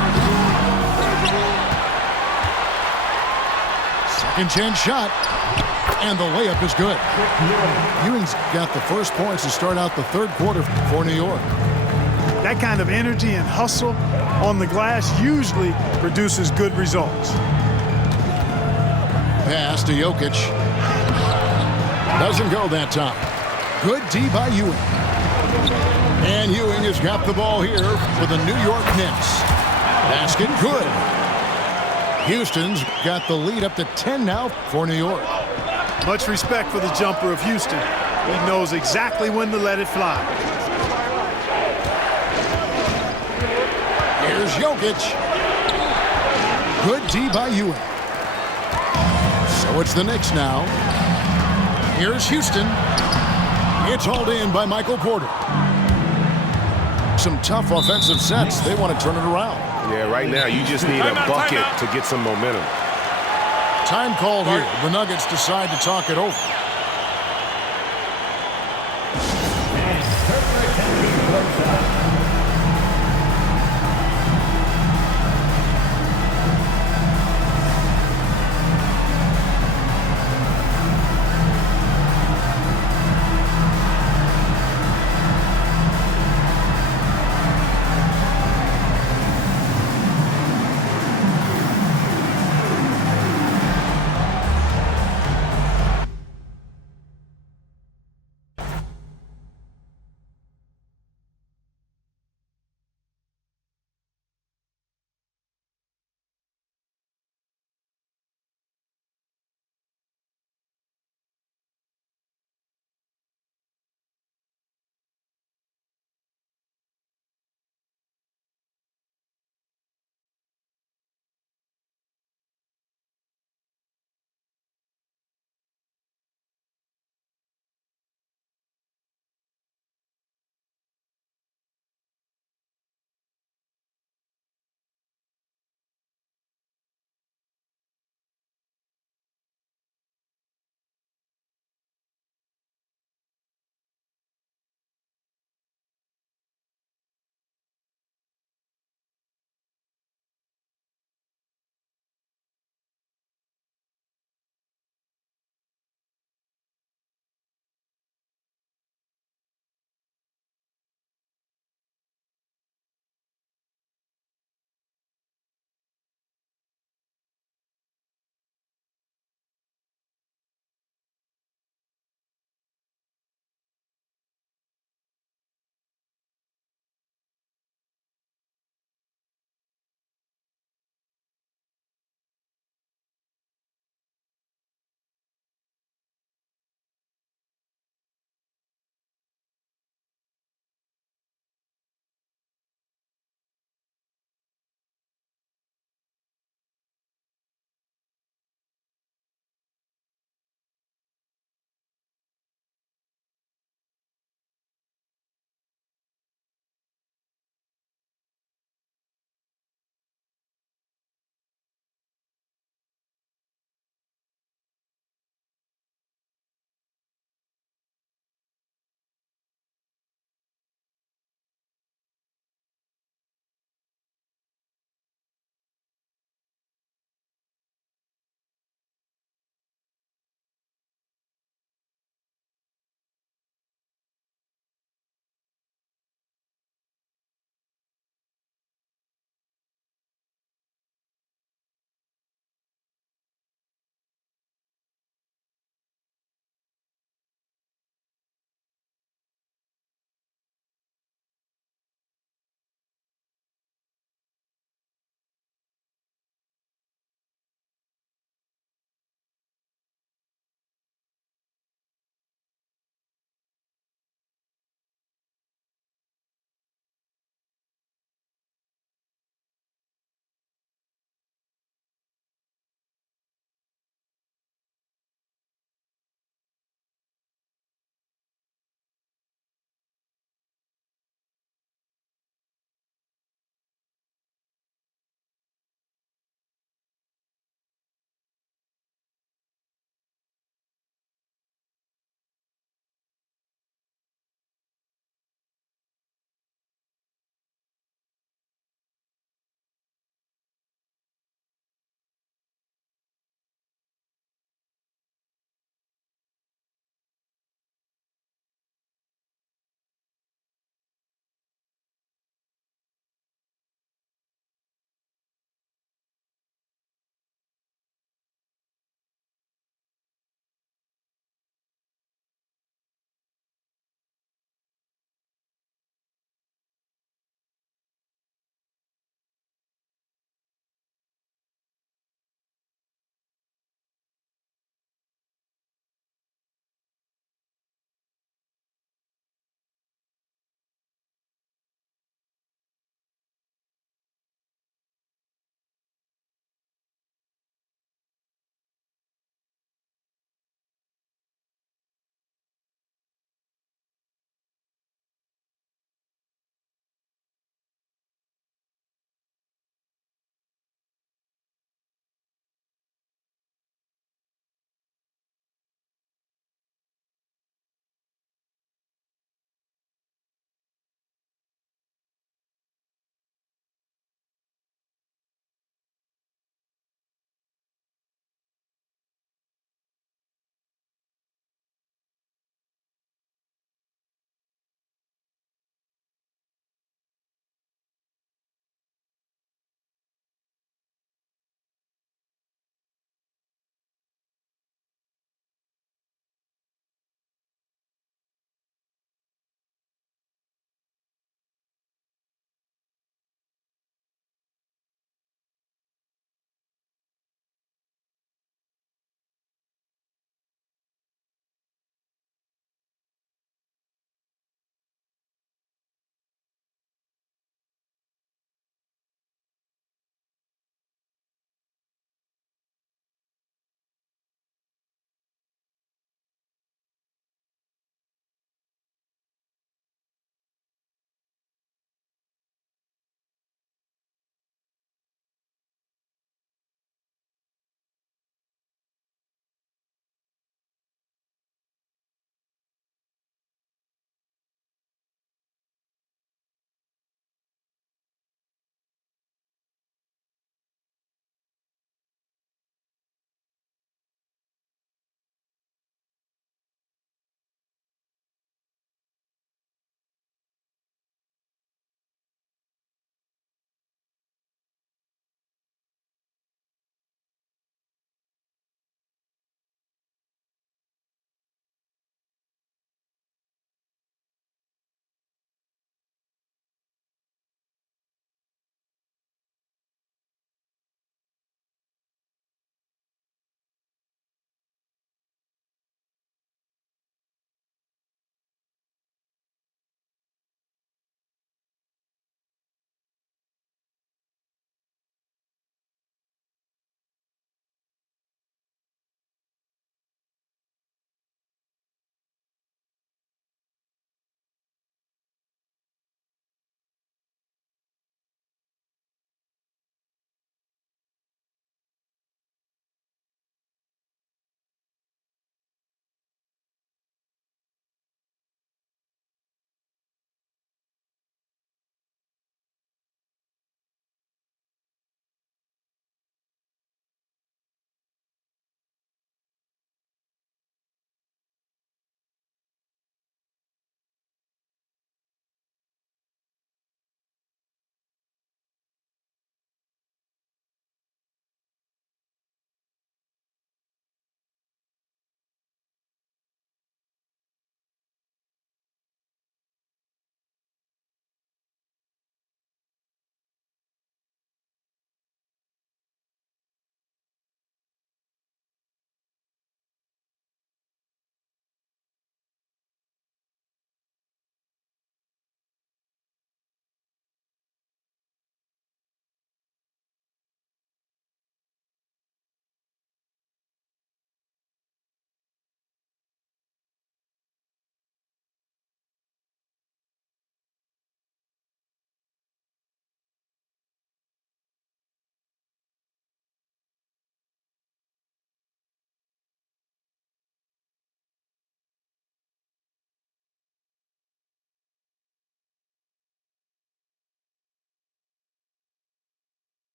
Second chance shot. And the layup is good. Ewing's got the first points to start out the third quarter for New York. That kind of energy and hustle on the glass usually produces good results. Pass to Jokic. Doesn't go that time. Good D by Ewing. And Ewing has got the ball here for the New York Knicks. Basket good. Houston's got the lead up to 10 now for New York. Much respect for the jumper of Houston. He knows exactly when to let it fly. Here's Jokic. Good D by Ewing. So it's the Knicks now. Here's Houston. It's hauled in by Michael Porter. Some tough offensive sets. They want to turn it around. Yeah, right now you just need a bucket to get some momentum. Time called here. The Nuggets decide to talk it over.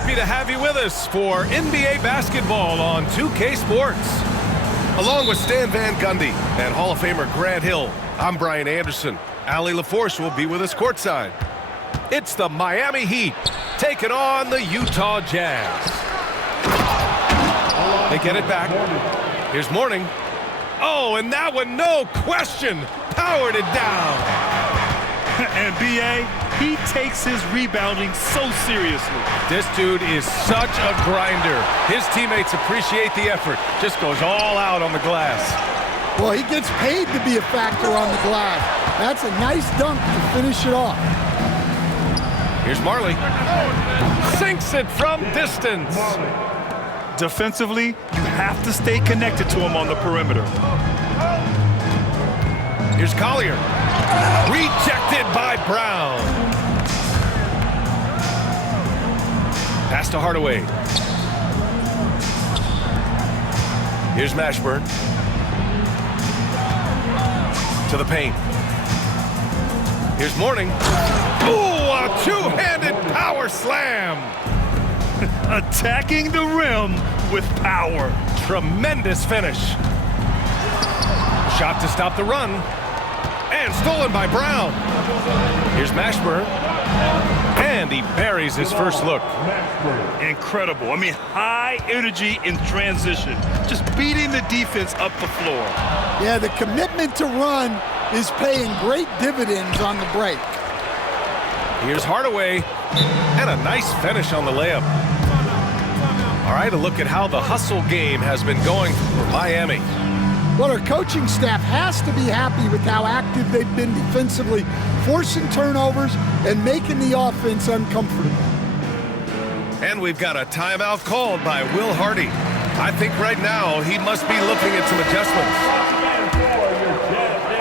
happy to have you with us for NBA basketball on 2K Sports. Along with Stan Van Gundy and Hall of Famer Grant Hill, I'm Brian Anderson. Allie LaForce will be with us courtside. It's the Miami Heat taking on the Utah Jazz. They get it back. Here's Mourning. Oh, and that one, no question, powered it down. And B.A., he takes his rebounding so seriously. This dude is such a grinder. His teammates appreciate the effort. Just goes all out on the glass. Well, he gets paid to be a factor on the glass. That's a nice dunk to finish it off. Here's Marley. Sinks it from distance. Defensively, you have to stay connected to him on the perimeter. Here's Collier. Rejected by Brown. Pass to Hardaway. Here's Mashburn. To the paint. Here's Mourning. Ooh, a two-handed power slam. Attacking the rim with power. Tremendous finish. Shot to stop the run. And stolen by Brown. Here's Mashburn. And he buries his first look. Incredible. I mean, high energy in transition. Just beating the defense up the floor. Yeah, the commitment to run is paying great dividends on the break. Here's Hardaway. And a nice finish on the layup. All right, a look at how the hustle game has been going for Miami. Well, our coaching staff has to be happy with how active they've been defensively, forcing turnovers and making the offense uncomfortable. And we've got a timeout called by Will Hardy. I think right now he must be looking at some adjustments.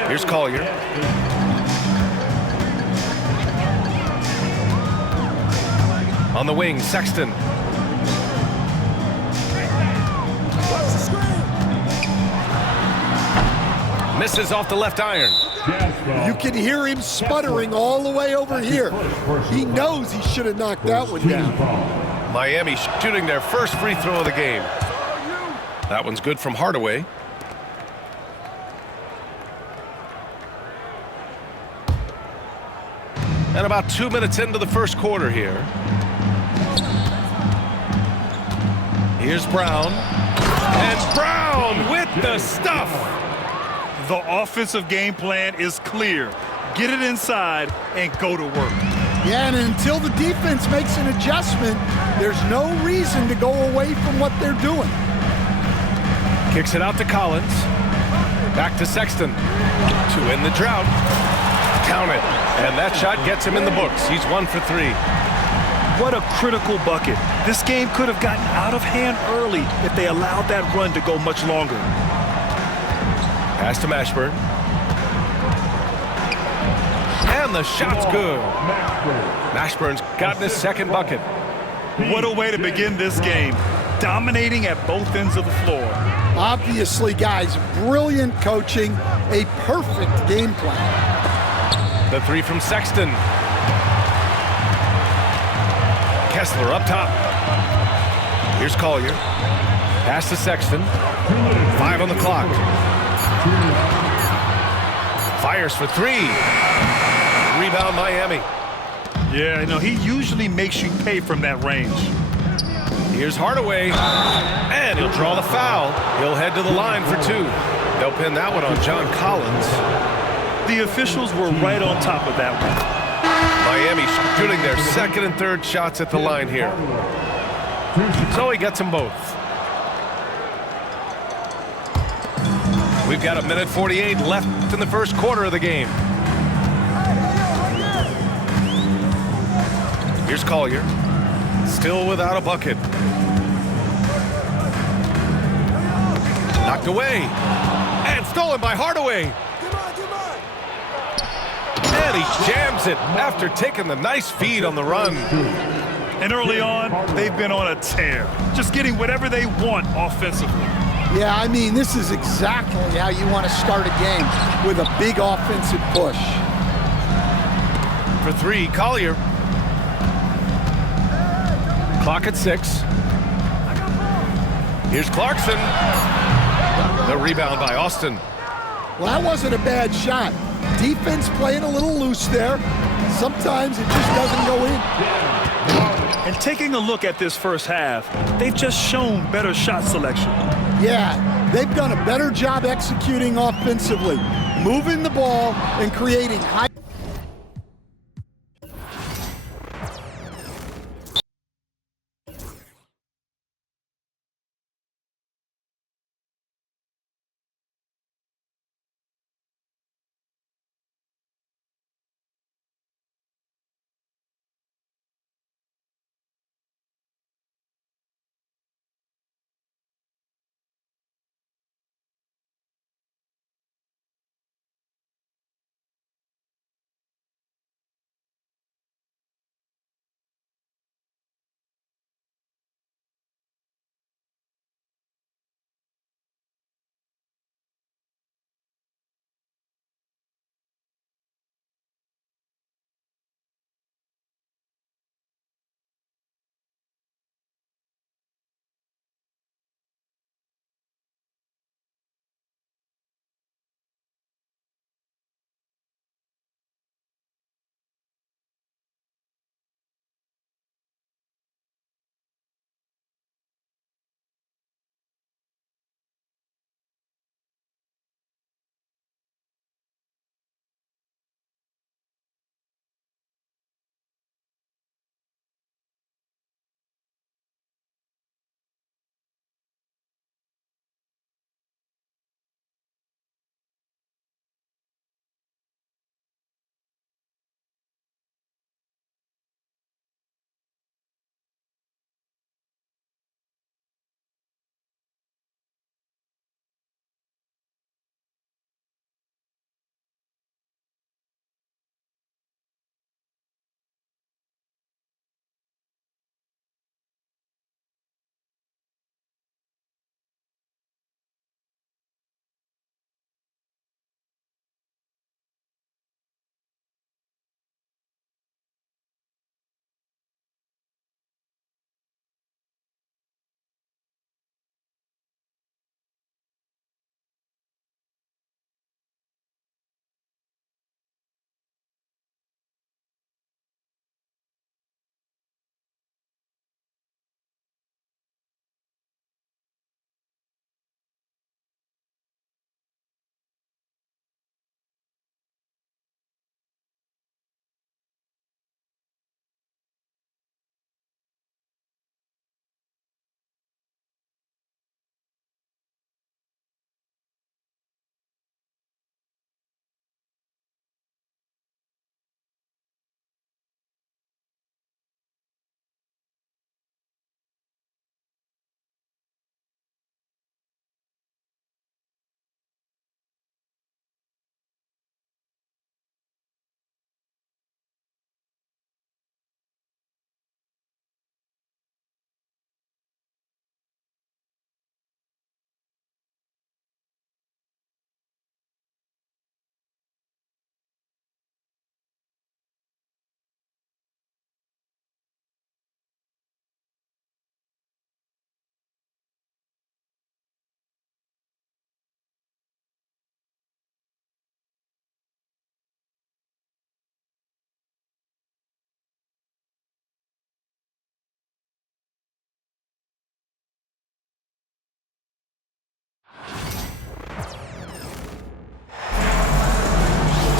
Here's Collier. On the wing, Sexton. Misses off the left iron. You can hear him sputtering all the way over here. He knows he should have knocked that one down. Miami shooting their first free throw of the game. That one's good from Hardaway. And about 2 minutes into the first quarter here. Here's Brown. And Brown with the stuff. The offensive game plan is clear. Get it inside and go to work. Yeah, and until the defense makes an adjustment, there's no reason to go away from what they're doing. Kicks it out to Collins. Back to Sexton. To end the drought. Count it. And that shot gets him in the books. He's 1 for 3. What a critical bucket. This game could have gotten out of hand early if they allowed that run to go much longer. Pass to Mashburn. And the shot's good. Mashburn's gotten his second bucket. What a way to begin this game. Dominating at both ends of the floor. Obviously, guys, brilliant coaching, a perfect game plan. The three from Sexton. Kessler up top. Here's Collier. Pass to Sexton. 5 on the clock. Fires for 3. Rebound Miami. Yeah, he usually makes you pay from that range. Here's Hardaway. And he'll draw the foul. He'll head to the line for 2. They'll pin that one on John Collins. The officials were right on top of that one. Miami shooting their second and third shots at the line here. So he gets them both. We've got 1:48 left in the first quarter of the game. Here's Collier. Still without a bucket. Knocked away. And stolen by Hardaway. And he jams it after taking the nice feed on the run. And early on, they've been on a tear. Just getting whatever they want offensively. Yeah, I mean, this is exactly how you want to start a game, with a big offensive push. For 3, Collier. Clock at 6. Here's Clarkson. The rebound by Austin. Well, that wasn't a bad shot. Defense playing a little loose there. Sometimes it just doesn't go in. And taking a look at this first half, they've just shown better shot selection. Yeah, they've done a better job executing offensively, moving the ball and creating high.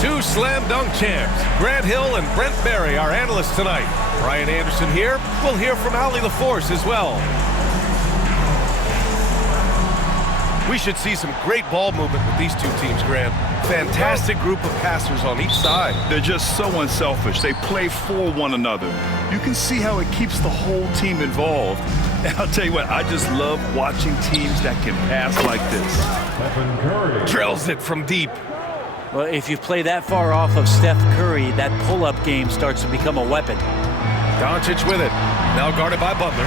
Two slam dunk champs, Grant Hill and Brent Barry, our analysts tonight. Brian Anderson here. We'll hear from Allie LaForce as well. We should see some great ball movement with these two teams, Grant. Fantastic group of passers on each side. They're just so unselfish. They play for one another. You can see how it keeps the whole team involved. And I'll tell you what, I just love watching teams that can pass like this. Drills it from deep. Well, if you play that far off of Steph Curry, that pull-up game starts to become a weapon. Doncic with it. Now guarded by Butler.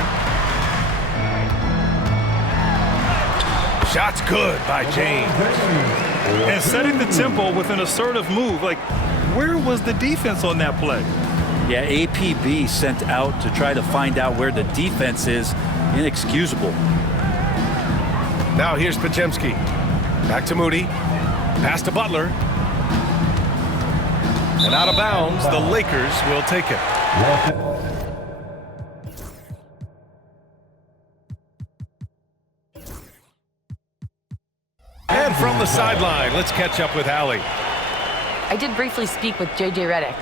Shot's good by James. And setting the tempo with an assertive move. Like, where was the defense on that play? Yeah, APB sent out to try to find out where the defense is. Inexcusable. Now here's Pajemski. Back to Moody. Pass to Butler. And out of bounds, the Lakers will take it. And from the sideline, let's catch up with Allie. I did briefly speak with J.J. Redick.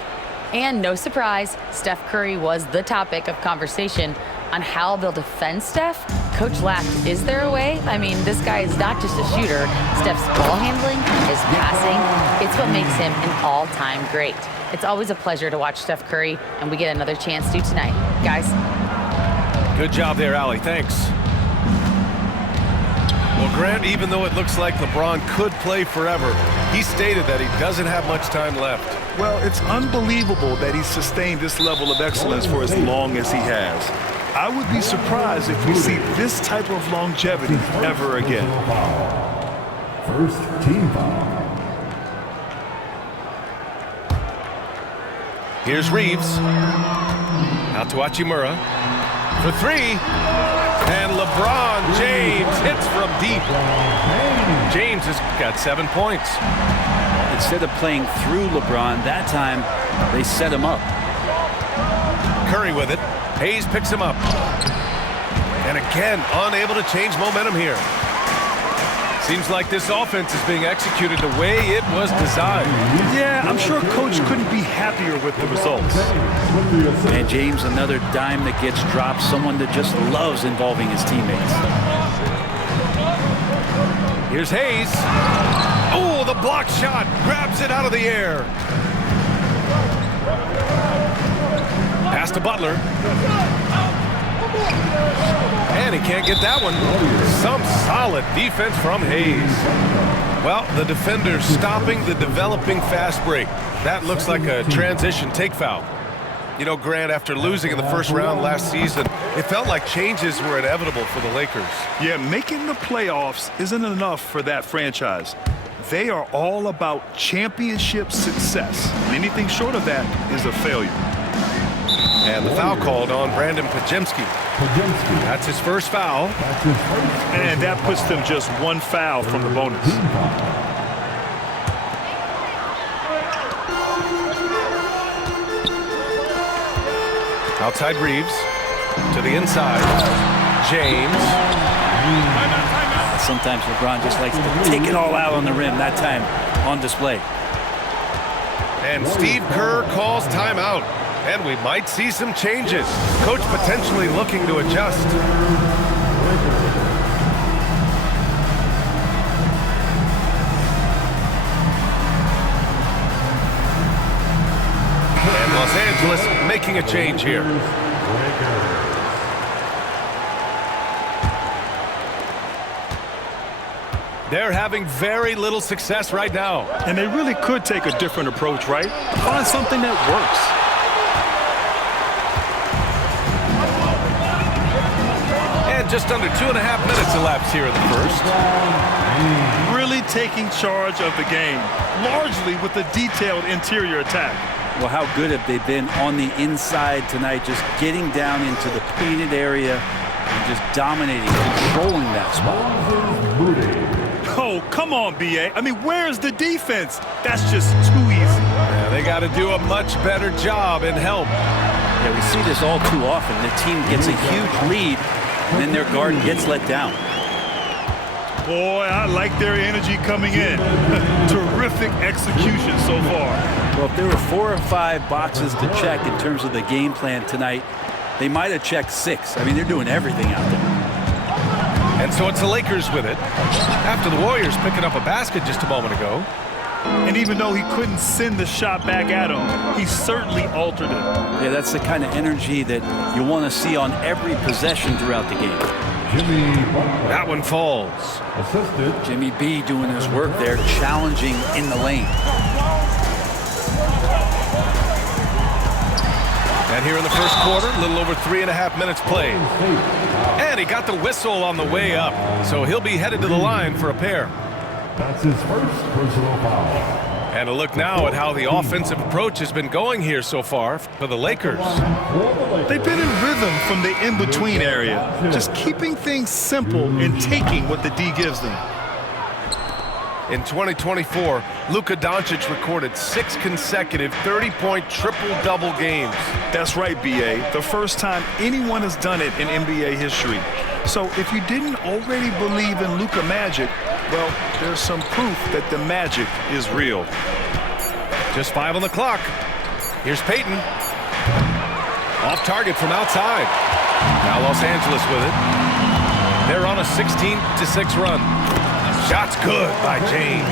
And no surprise, Steph Curry was the topic of conversation on how they'll defend Steph. Coach laughed, is there a way? I mean, this guy is not just a shooter. Steph's ball handling, his passing, it's what makes him an all-time great. It's always a pleasure to watch Steph Curry, and we get another chance to tonight. Guys. Good job there, Allie. Thanks. Well, Grant, even though it looks like LeBron could play forever, he stated that he doesn't have much time left. Well, it's unbelievable that he's sustained this level of excellence for as long as he has. I would be surprised if we see this type of longevity ever again. First team foul. Here's Reeves. Out to Hachimura. For three. And LeBron James hits from deep. James has got 7 points. Instead of playing through LeBron, that time they set him up. Curry with it. Hayes picks him up. And again, unable to change momentum here. Seems like this offense is being executed the way it was designed. Yeah, I'm sure Coach couldn't be happier with the results. And James, another dime that gets dropped, someone that just loves involving his teammates. Here's Hayes. Oh, the block shot. Grabs it out of the air. Pass to Butler. And he can't get that one. Some solid defense from Hayes. Well, the defender's stopping the developing fast break. That looks like a transition take foul. You know, Grant, after losing in the first round last season, it felt like changes were inevitable for the Lakers. Yeah, making the playoffs isn't enough for that franchise. They are all about championship success. Anything short of that is a failure. And the foul called on Brandon Pajemski. That's his first foul. And that puts them just one foul from the bonus. Outside Reeves. To the inside. James. Sometimes LeBron just likes to take it all out on the rim. That time on display. And Steve Kerr calls timeout. And we might see some changes. Coach potentially looking to adjust. And Los Angeles making a change here. They're having very little success right now. And they really could take a different approach, right? Find something that works. Just under 2.5 minutes elapsed here in the first. Really taking charge of the game, largely with a detailed interior attack. Well, how good have they been on the inside tonight, just getting down into the painted area and just dominating, controlling that spot. Oh, come on, B.A. I mean, where's the defense? That's just too easy. Yeah, they got to do a much better job in help. Yeah, we see this all too often. The team gets a huge lead, and then their guard gets let down. Boy, I like their energy coming in. Terrific execution so far. Well, if there were 4 or 5 boxes to check in terms of the game plan tonight, they might have checked 6. I mean, they're doing everything out there. And so it's the Lakers with it. After the Warriors picking up a basket just a moment ago. And even though he couldn't send the shot back at him, he certainly altered it. Yeah, that's the kind of energy that you want to see on every possession throughout the game. That one falls. Assisted. Jimmy B doing his work there, challenging in the lane. And here in the first quarter, a little over 3.5 minutes played. And he got the whistle on the way up, so he'll be headed to the line for a pair. That's his first personal foul. And a look now at how the offensive approach has been going here so far for the Lakers. They've been in rhythm from the in-between area, just keeping things simple and taking what the D gives them. In 2024, Luka Doncic recorded 6 consecutive 30-point triple-double games. That's right, B.A. The first time anyone has done it in NBA history. So if you didn't already believe in Luka magic, well, there's some proof that the magic is real. Just 5 on the clock. Here's Payton. Off target from outside. Now Los Angeles with it. They're on a 16-6 run. Shot's good by James.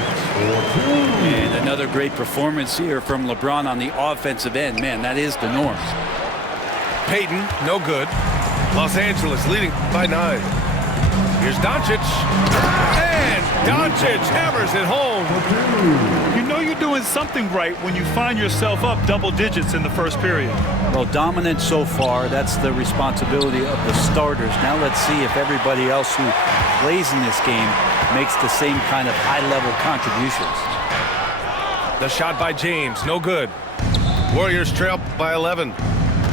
And another great performance here from LeBron on the offensive end. Man, that is the norm. Payton, no good. Los Angeles leading by 9. Here's Doncic. And Doncic hammers it home. You know you're doing something right when you find yourself up double digits in the first period. Well, dominant so far. That's the responsibility of the starters. Now let's see if everybody else who plays in this game makes the same kind of high-level contributions. The shot by James, no good. Warriors trail by 11.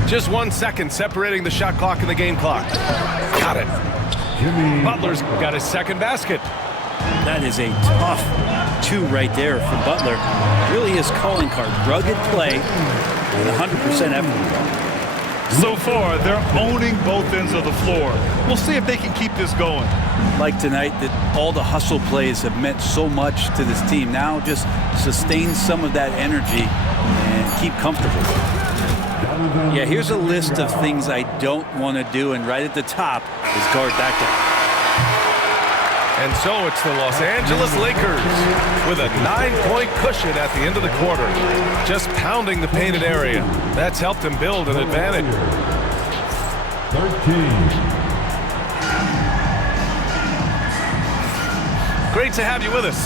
Just 1 second separating the shot clock and the game clock. Got it. Butler's got his second basket. That is a tough 2 right there for Butler. Really his calling card. Rugged play and 100% effort. So far, they're owning both ends of the floor. We'll see if they can keep this going. Like tonight, that all the hustle plays have meant so much to this team. Now just sustain some of that energy and keep comfortable. Yeah, here's a list of things I don't want to do, and right at the top is guard that guy. And so it's the Los Angeles Lakers with a 9-point cushion at the end of the quarter. Just pounding the painted area. That's helped them build an advantage. 13. Great to have you with us.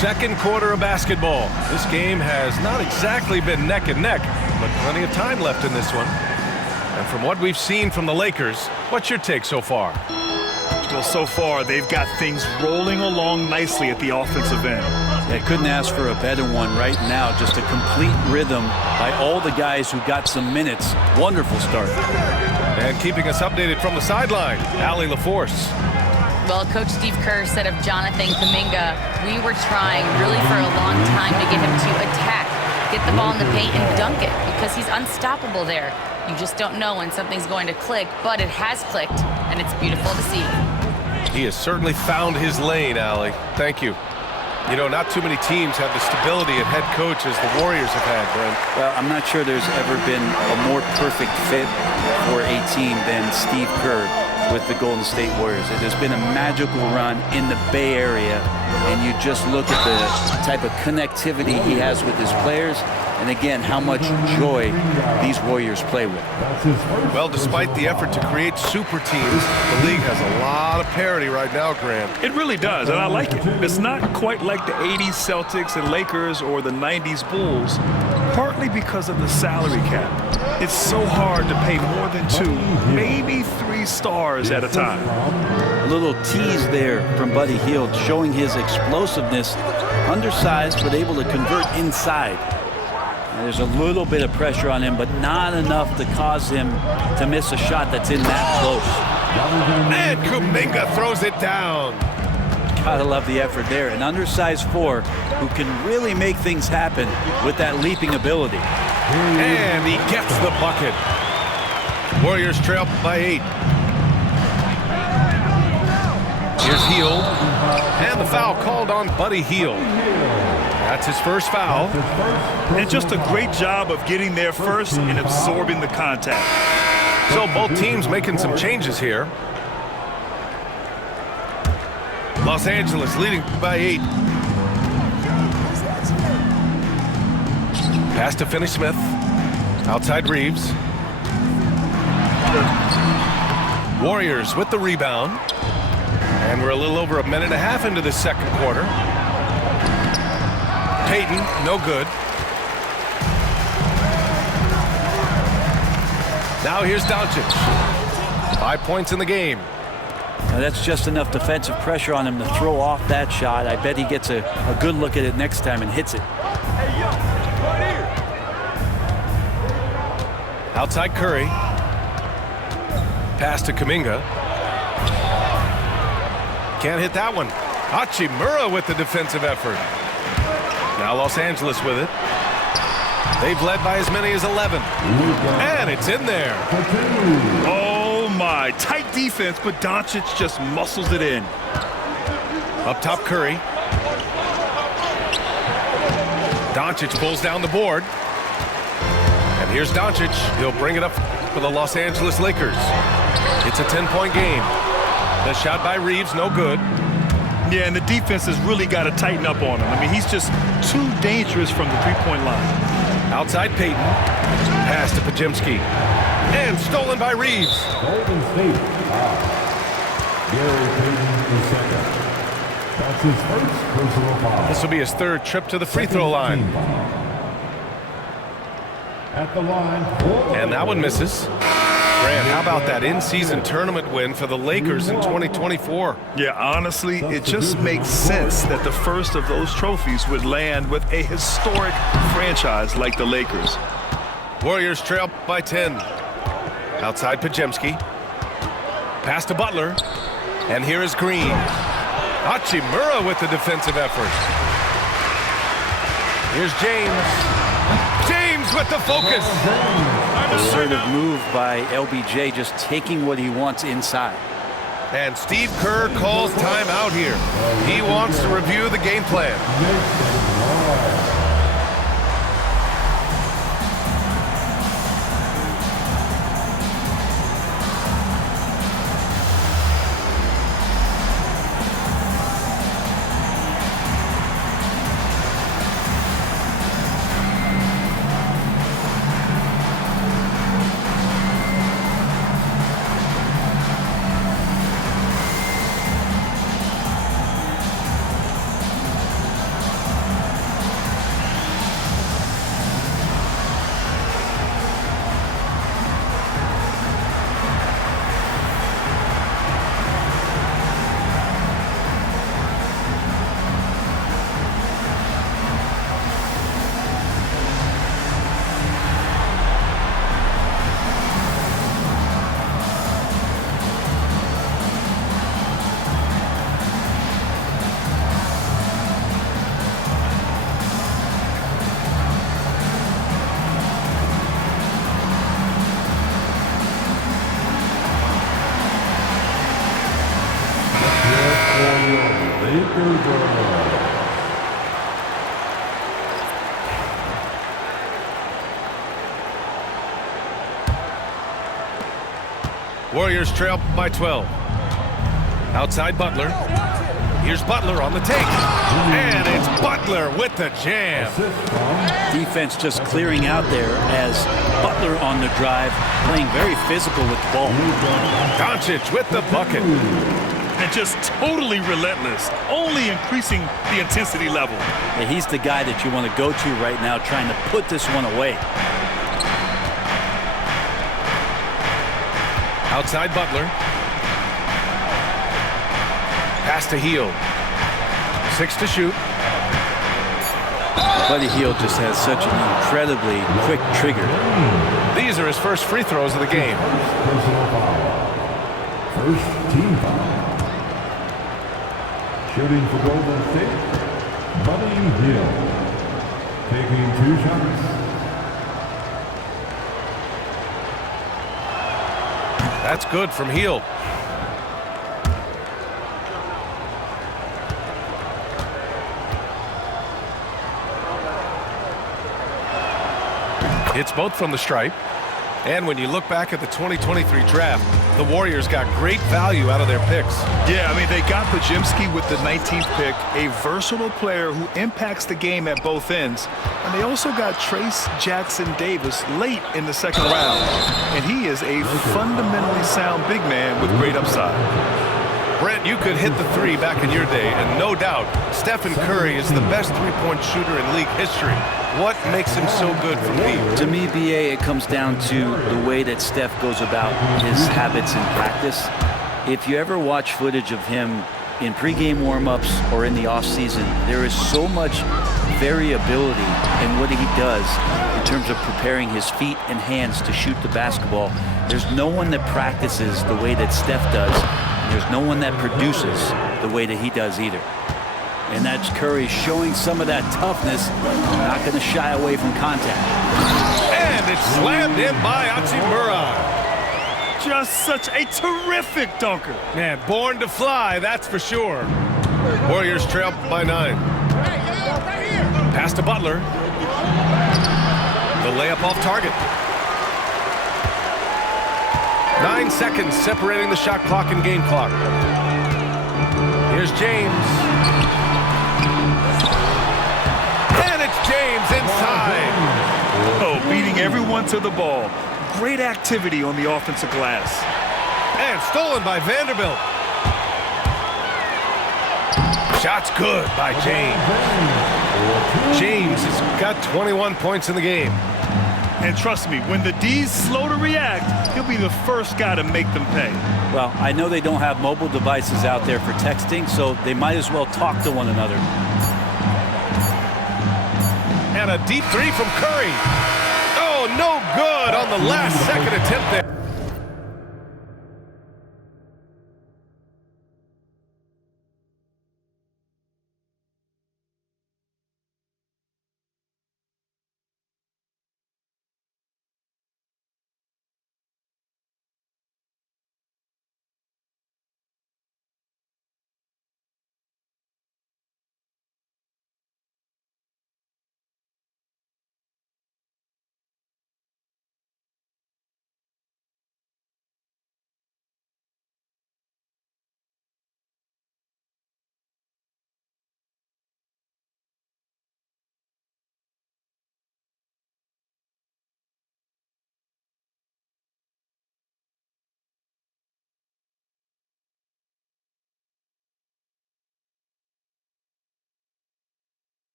Second quarter of basketball. This game has not exactly been neck and neck, but plenty of time left in this one. And from what we've seen from the Lakers, what's your take so far? Well, so far, they've got things rolling along nicely at the offensive end. Yeah, couldn't ask for a better one right now. Just a complete rhythm by all the guys who got some minutes. Wonderful start. And keeping us updated from the sideline, Allie LaForce. Well, Coach Steve Kerr said of Jonathan Kuminga, we were trying really for a long time to get him to attack, get the ball in the paint and dunk it, because he's unstoppable there. You just don't know when something's going to click, but it has clicked, and it's beautiful to see. He has certainly found his lane, Allie. Thank you. You know, not too many teams have the stability at head coach as the Warriors have had, Brent. Well, I'm not sure there's ever been a more perfect fit for a team than Steve Kerr with the Golden State Warriors. It has been a magical run in the Bay Area, and you just look at the type of connectivity he has with his players, and again, how much joy these Warriors play with. Well, despite the effort to create super teams, the league has a lot of parity right now, Graham. It really does, and I like it. It's not quite like the 80s Celtics and Lakers or the 90s Bulls, partly because of the salary cap. It's so hard to pay more than 2, maybe 3 stars at a time. A little tease there from Buddy Hield, showing his explosiveness, undersized but able to convert inside. And there's a little bit of pressure on him, but not enough to cause him to miss a shot that's in that close. And Kuminga throws it down. Gotta love the effort there. An undersized 4 who can really make things happen with that leaping ability. And he gets the bucket. Warriors trail by 8. Here's Hield. And the foul called on Buddy Hield. That's his first foul. And just a great job of getting there first and absorbing the contact. So both teams making some changes here. Los Angeles leading by 8. Pass to Finney-Smith. Outside Reeves. Warriors with the rebound. And we're a little over a minute and a half into this second quarter. Payton, no good. Now here's Doncic. 5 points in the game. Now that's just enough defensive pressure on him to throw off that shot. I bet he gets a good look at it next time and hits it. Outside Curry. Pass to Kuminga. Can't hit that one. Hachimura with the defensive effort. Now Los Angeles with it. They've led by as many as 11. And it's in there. Oh, my. Tight defense, but Doncic just muscles it in. Up top, Curry. Doncic pulls down the board. And here's Doncic. He'll bring it up for the Los Angeles Lakers. It's a 10-point game. The shot by Reeves, no good. Yeah, and the defense has really got to tighten up on him. I mean, he's just too dangerous from the three-point line. Outside Payton. Pass to Podziemski. And stolen by Reeves. Golden State. Gary Payton is second. That's his first personal foul. This will be his third trip to the free throw line. At the line. And that one misses. Grant, how about that in-season tournament win for the Lakers in 2024? Yeah, honestly, it just makes sense that the first of those trophies would land with a historic franchise like the Lakers. Warriors trail by 10. Outside Podziemski. Pass to Butler. And here is Green. Hachimura with the defensive effort. Here's James. James with the focus. Assertive move by LBJ, just taking what he wants inside. And Steve Kerr calls timeout here. He wants to review the game plan. Warriors trail by 12. Outside Butler. Here's Butler on the take. And it's Butler with the jam. Defense just clearing out there as Butler on the drive, playing very physical with the ball. Doncic with the bucket. And just totally relentless, only increasing the intensity level. Yeah, he's the guy that you want to go to right now, trying to put this one away. Outside Butler. Pass to Hield. 6 to shoot. Buddy Hield just has such an incredibly quick trigger. These are his first free throws of the game. First team foul. Shooting for Golden State, Buddy Hield. Taking 2 shots. That's good from Hield. Hits both from the stripe. And when you look back at the 2023 draft, the Warriors got great value out of their picks. Yeah, I mean, they got Podziemski with the 19th pick, a versatile player who impacts the game at both ends. And they also got Trace Jackson Davis late in the second round. And he is a fundamentally sound big man with great upside. Brent, you could hit the three back in your day, and no doubt, Stephen Curry is the best three-point shooter in league history. What makes him so good for me? To me, BA, it comes down to the way that Steph goes about his habits in practice. If you ever watch footage of him in pregame warm-ups or in the offseason, there is so much variability in what he does in terms of preparing his feet and hands to shoot the basketball. There's no one that practices the way that Steph does, and there's no one that produces the way that he does either. And that's Curry showing some of that toughness, not going to shy away from contact. And it's slammed in by Hachimura. Just such a terrific dunker. Man, born to fly, that's for sure. Warriors trail by 9. Pass to Butler. The layup off target. 9 seconds separating the shot clock and game clock. Here's James. And it's James inside. Oh, beating everyone to the ball. Great activity on the offensive glass. And stolen by Vanderbilt. Shot's good by James. James has got 21 points in the game. And trust me, when the D's slow to react, he'll be the first guy to make them pay. Well, I know they don't have mobile devices out there for texting, so they might as well talk to one another. And a deep three from Curry. Oh, no good on the last second attempt there.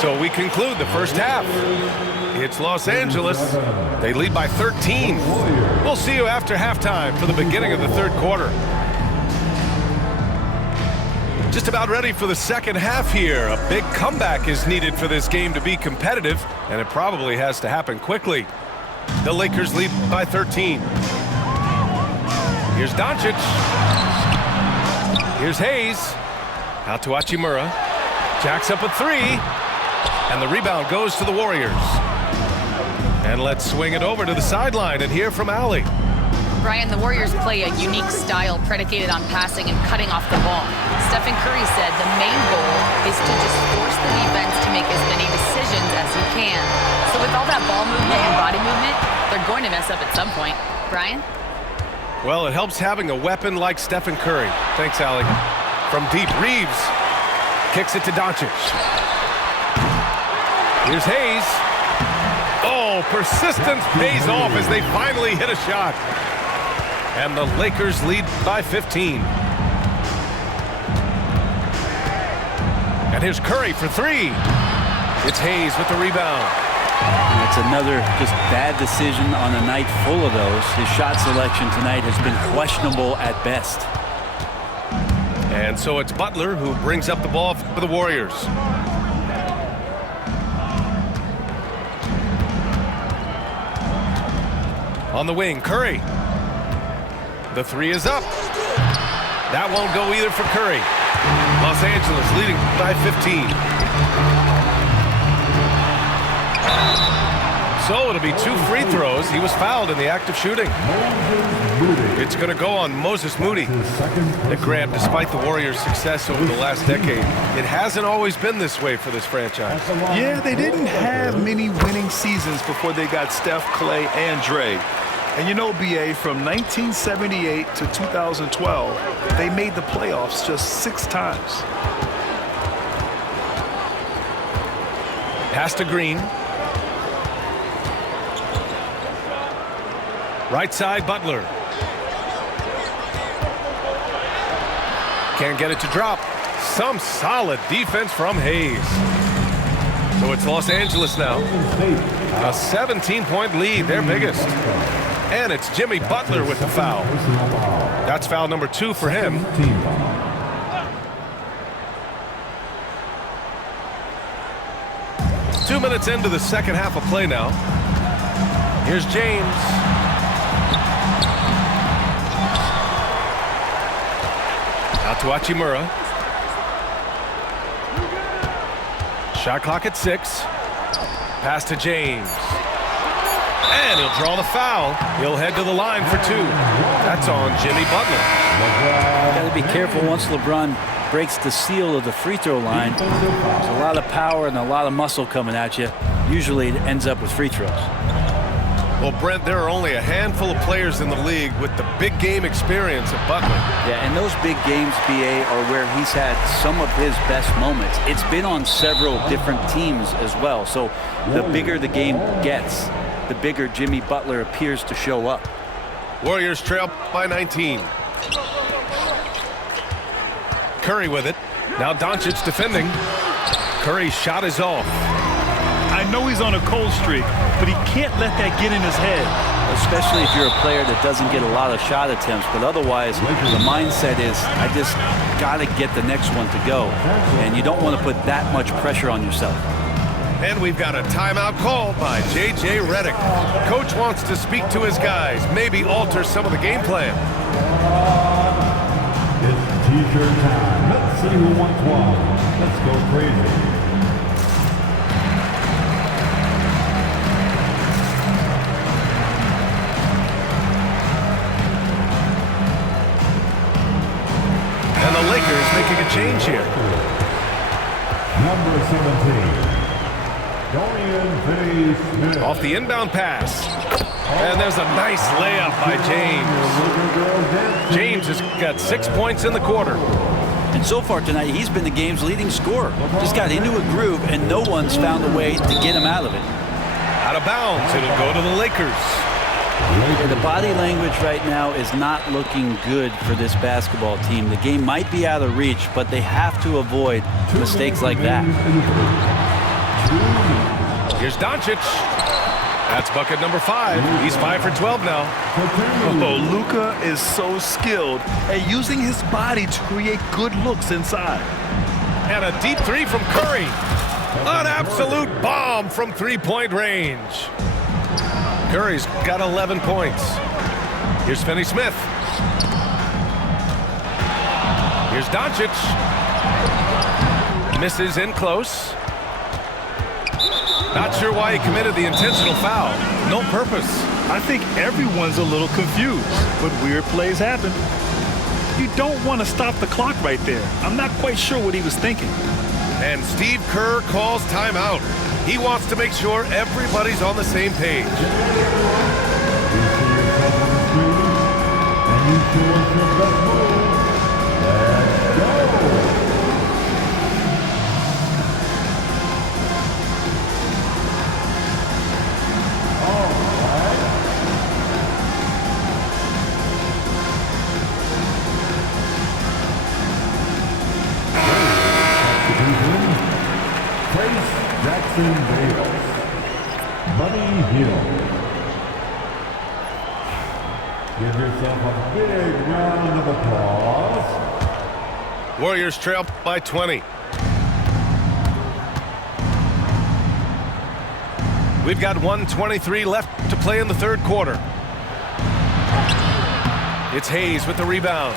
So we conclude the first half. It's Los Angeles. They lead by 13. We'll see you after halftime for the beginning of the third quarter. Just about ready for the second half here. A big comeback is needed for this game to be competitive, and it probably has to happen quickly. The Lakers lead by 13. Here's Doncic. Here's Hayes. Out to Hachimura. Jacks up a three. And the rebound goes to the Warriors. And let's swing it over to the sideline and hear from Allie. Brian, the Warriors play a unique style predicated on passing and cutting off the ball. Stephen Curry said the main goal is to just force the defense to make as many decisions as he can. So with all that ball movement and body movement, they're going to mess up at some point. Brian? Well, it helps having a weapon like Stephen Curry. Thanks, Allie. From deep, Reeves kicks it to Doncic. Here's Hayes. Oh, persistence pays off as they finally hit a shot. And the Lakers lead by 15. And here's Curry for three. It's Hayes with the rebound. That's another just bad decision on a night full of those. His shot selection tonight has been questionable at best. And so it's Butler who brings up the ball for the Warriors. On the wing, Curry. The three is up. That won't go either for Curry. Los Angeles leading by 15. So it'll be 2 free throws. He was fouled in the act of shooting. It's going to go on Moses Moody. And Grant, despite the Warriors' success over the last decade, it hasn't always been this way for this franchise. Yeah, they didn't have many winning seasons before they got Steph, Clay, and Dre. And you know, BA, from 1978 to 2012, they made the playoffs just 6 times. Pass to Green. Right side, Butler. Can't get it to drop. Some solid defense from Hayes. So it's Los Angeles now. A 17-point lead, their biggest. And it's Jimmy Butler with the foul. That's foul number 2 for him. 2 minutes into the second half of play now. Here's James. Out to Hachimura. Shot clock at 6. Pass to James. And he'll draw the foul. He'll head to the line for 2. That's on Jimmy Butler. Got to be careful once LeBron breaks the seal of the free throw line. There's a lot of power and a lot of muscle coming at you. Usually it ends up with free throws. Well, Brent, there are only a handful of players in the league with the big game experience of Butler. Yeah, and those big games, BA, are where he's had some of his best moments. It's been on several different teams as well. So the bigger the game gets, the bigger Jimmy Butler appears to show up. Warriors trail by 19. Curry with it. Now Doncic defending. Curry's shot is off. I know he's on a cold streak, but he can't let that get in his head. Especially if you're a player that doesn't get a lot of shot attempts, but otherwise the mindset is, I just got to get the next one to go, and you don't want to put that much pressure on yourself. And we've got a timeout called by J.J. Redick. Coach wants to speak to his guys, maybe alter some of the game plan. It's T-shirt time. Let's see who wants one. Let's go crazy. And the Lakers making a change here. Number 17. Dorian Finney-Smith. Off the inbound pass. And there's a nice layup by James. James has got 6 points in the quarter. And so far tonight, he's been the game's leading scorer. Just got into a groove, and no one's found a way to get him out of it. Out of bounds, it'll go to the Lakers. Yeah, the body language right now is not looking good for this basketball team. The game might be out of reach, but they have to avoid mistakes like that. Here's Doncic. That's bucket number 5. He's 5 for 12 now. Oh, Luka is so skilled at using his body to create good looks inside. And a deep 3 from Curry. An absolute bomb from three-point range. Curry's got 11 points. Here's Finney-Smith. Here's Doncic. Misses in close. Not sure why he committed the intentional foul. No purpose. I think everyone's a little confused, but weird plays happen. You don't want to stop the clock right there. I'm not quite sure what he was thinking. And Steve Kerr calls timeout. He wants to make sure everybody's on the same page. Buddy Hield. Give yourself a big round of applause. Warriors trail by 20. We've got 1:23 left to play in the third quarter. It's Hayes with the rebound.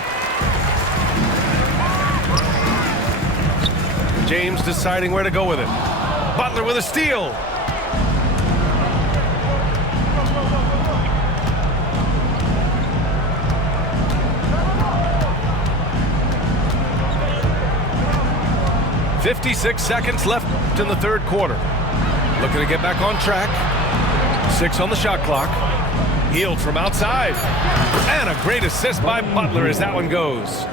James deciding where to go with it. Butler with a steal. "56 seconds left in the third quarter. Looking to get back on track. 6 on the shot clock. Hield from outside. And a great assist by Butler as that one goes.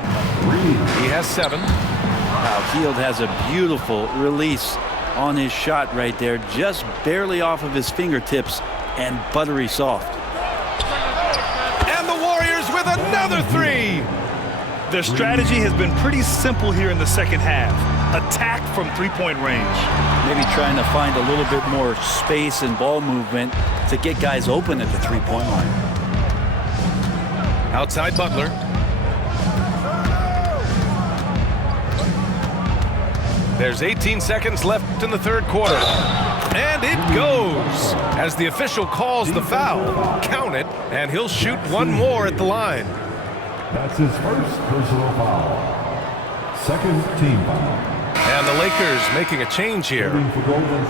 He has 7. Wow, Hield has a beautiful release on his shot right there, just barely off of his fingertips and buttery soft. And the Warriors with another 3. Their strategy has been pretty simple here in the second half. Attack from three-point range. Maybe trying to find a little bit more space and ball movement to get guys open at the three-point line. Outside Butler. There's 18 seconds left in the third quarter. And it goes as the official calls the foul. Count it, and he'll shoot one more at the line. That's his first personal foul. Second team foul. And the Lakers making a change here.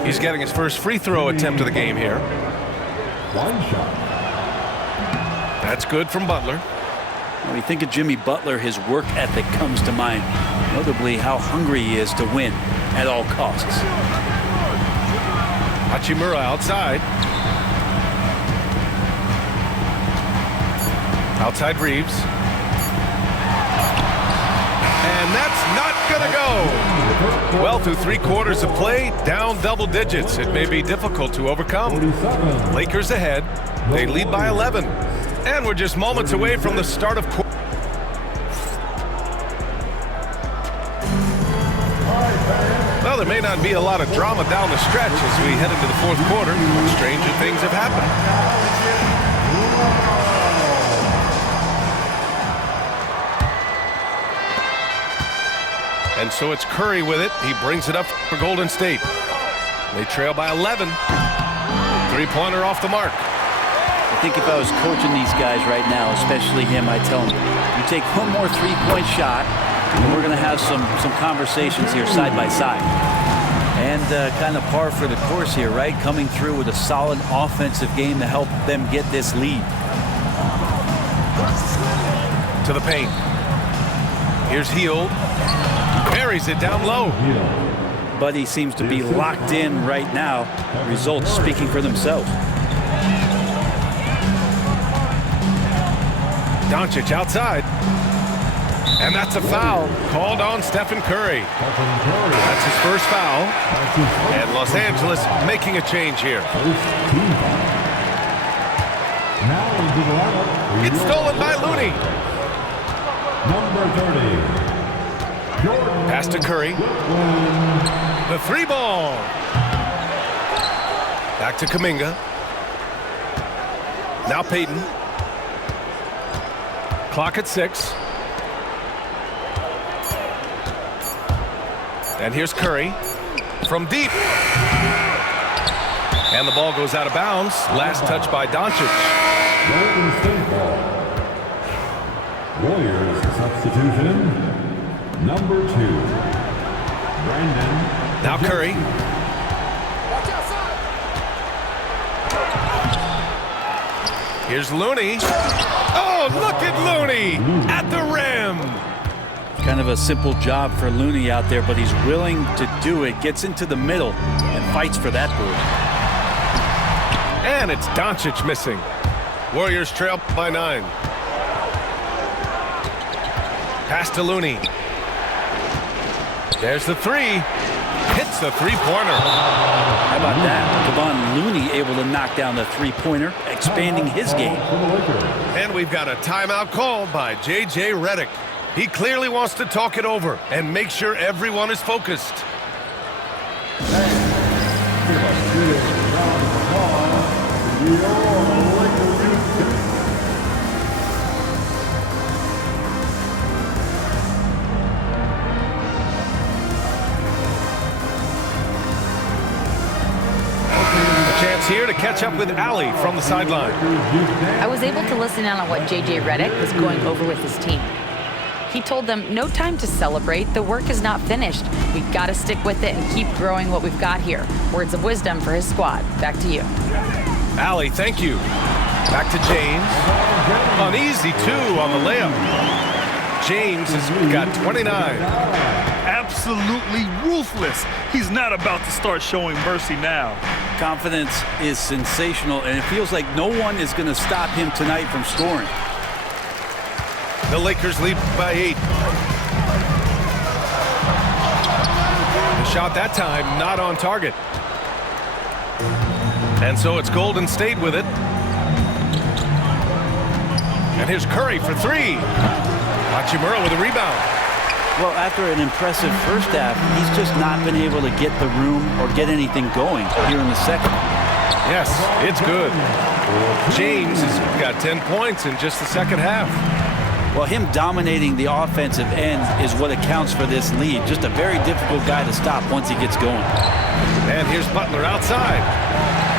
He's getting his first free throw attempt of the game here. One shot. That's good from Butler. When you think of Jimmy Butler, his work ethic comes to mind. Notably how hungry he is to win at all costs. Hachimura outside. Outside Reeves. And that's not gonna go. Well, through 3 quarters of play, down double digits. It may be difficult to overcome. Lakers ahead. They lead by 11. And we're just moments away from the start of quarter. Well, there may not be a lot of drama down the stretch as we head into the fourth quarter. Stranger things have happened. And so it's Curry with it. He brings it up for Golden State. They trail by 11. Three-pointer off the mark. I think if I was coaching these guys right now, especially him, I'd tell him, you take one more three-point shot, and we're going to have some conversations here side by side. And kind of par for the course here, right? Coming through with a solid offensive game to help them get this lead. To the paint. Here's Hield. Buries it down low. Buddy seems to be locked in right now. Results speaking for themselves. Doncic outside. And that's a foul called on Stephen Curry. That's his first foul. And Los Angeles making a change here. It's stolen by Looney. Number 30. Pass to Curry. The three ball. Back to Kuminga. Now Payton. Clock at 6. And here's Curry from deep. And the ball goes out of bounds. Last touch by Doncic. Golden State ball. Warriors substitution. Number 2. Brandon. Now Curry. Here's Looney. Oh, look at Looney at the rim. Kind of a simple job for Looney out there, but he's willing to do it. Gets into the middle and fights for that board. And it's Doncic missing. Warriors trail by 9. Pass to Looney. There's the three. Hits the three-pointer. How about that? Kevon Looney able to knock down the three-pointer, expanding his game. And we've got a timeout called by J.J. Redick. He clearly wants to talk it over and make sure everyone is focused. Chance here to catch up with Allie from the sideline. I was able to listen in on what J.J. Redick was going over with his team. He told them, no time to celebrate. The work is not finished. We've got to stick with it and keep growing what we've got here. Words of wisdom for his squad. Back to you. Allie, thank you. Back to James. An easy 2 on the layup. James has got 29. Absolutely ruthless. He's not about to start showing mercy now. Confidence is sensational, and it feels like no one is going to stop him tonight from scoring. The Lakers lead by 8. The shot that time not on target. And so it's Golden State with it. And here's Curry for 3. Hachimura with a rebound. Well, after an impressive first half, he's just not been able to get the room or get anything going here in the second. Yes, it's good. James has got 10 points in just the second half. Well, him dominating the offensive end is what accounts for this lead. Just a very difficult guy to stop once he gets going. And here's Butler outside.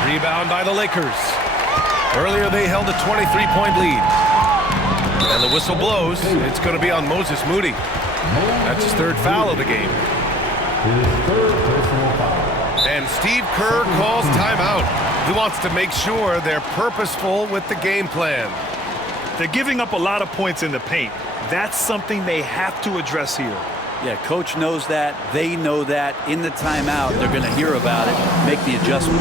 Rebound by the Lakers. Earlier they held a 23-point lead. And the whistle blows. It's going to be on Moses Moody. That's his third foul of the game. And Steve Kerr calls timeout. He wants to make sure they're purposeful with the game plan. They're giving up a lot of points in the paint. That's something they have to address here. Yeah, coach knows that. They know that. In the timeout, they're going to hear about it, make the adjustment.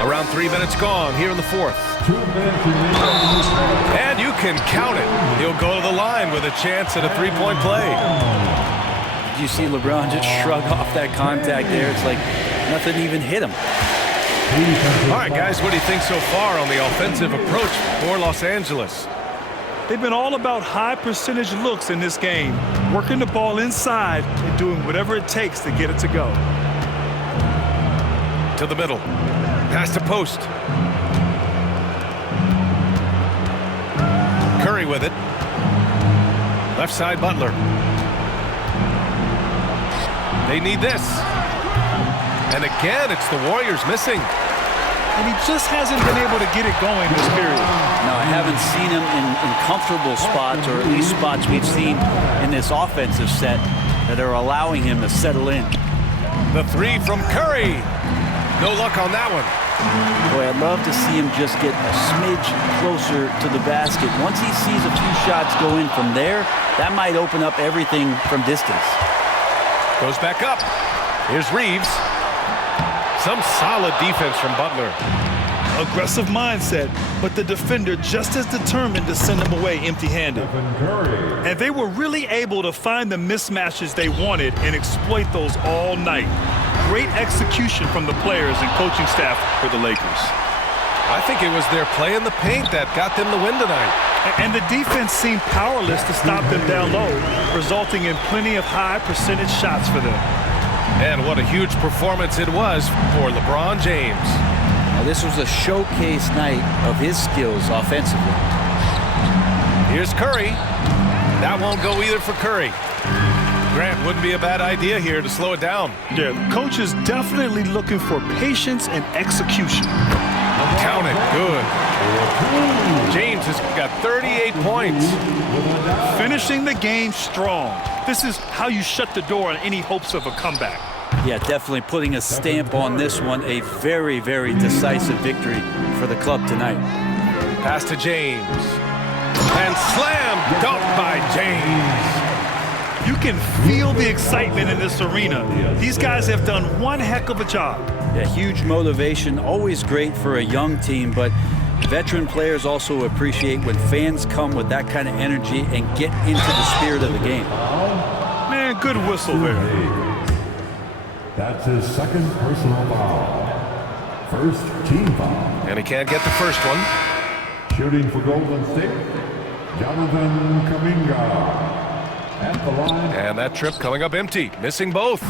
Around 3 minutes gone here in the fourth. And you can count it. He'll go to the line with a chance at a three-point play. Did you see LeBron just shrug off that contact there? It's like nothing even hit him. All right, guys, what do you think so far on the offensive approach for Los Angeles? They've been all about high percentage looks in this game, working the ball inside and doing whatever it takes to get it to go. To the middle. Pass to post. Curry with it. Left side, Butler. They need this. And again, it's the Warriors missing. And he just hasn't been able to get it going this period. No, I haven't seen him in comfortable spots, or at least spots we've seen in this offensive set that are allowing him to settle in. The three from Curry. No luck on that one. Boy, I'd love to see him just get a smidge closer to the basket. Once he sees a few shots go in from there, that might open up everything from distance. Goes back up. Here's Reeves. Some solid defense from Butler. Aggressive mindset, but the defender just as determined to send him away empty-handed. And they were really able to find the mismatches they wanted and exploit those all night. Great execution from the players and coaching staff for the Lakers. I think it was their play in the paint that got them the win tonight. And the defense seemed powerless to stop them down low, resulting in plenty of high percentage shots for them. And what a huge performance it was for LeBron James. Now, this was a showcase night of his skills offensively. Here's Curry. That won't go either for Curry. Grant, wouldn't be a bad idea here to slow it down. Yeah, the coach is definitely looking for patience and execution. Count it. Good. James has got 38 points. Finishing the game strong. This is how you shut the door on any hopes of a comeback. Yeah, definitely putting a stamp on this one. A very, very decisive victory for the club tonight. Pass to James. And slam dunk by James. You can feel the excitement in this arena. These guys have done one heck of a job. Yeah, huge motivation, always great for a young team, but veteran players also appreciate when fans come with that kind of energy and get into the spirit of the game. Man, good whistle there. That's his second personal foul. First team foul. And he can't get the first one. Shooting for Golden State, Jonathan Kuminga. At the line. And that trip coming up empty, missing both.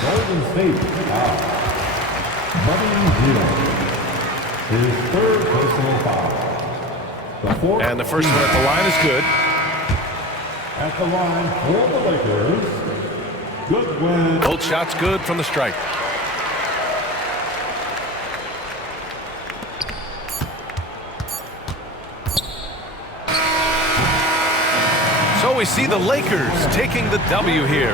Golden State out. Buddy Hield. His third personal foul. And the first one at the line is good. At the line for the Lakers, Goodwin. Both shots good from the stripe. So we see the Lakers taking the W here.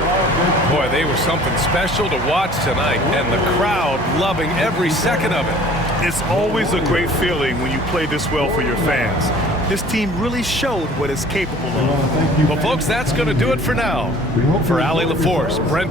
Boy, they were something special to watch tonight, and the crowd loving every second of it. It's always a great feeling when you play this well for your fans. This team really showed what it's capable of. Well, folks, that's going to do it for now. For Allie LaForce, Brent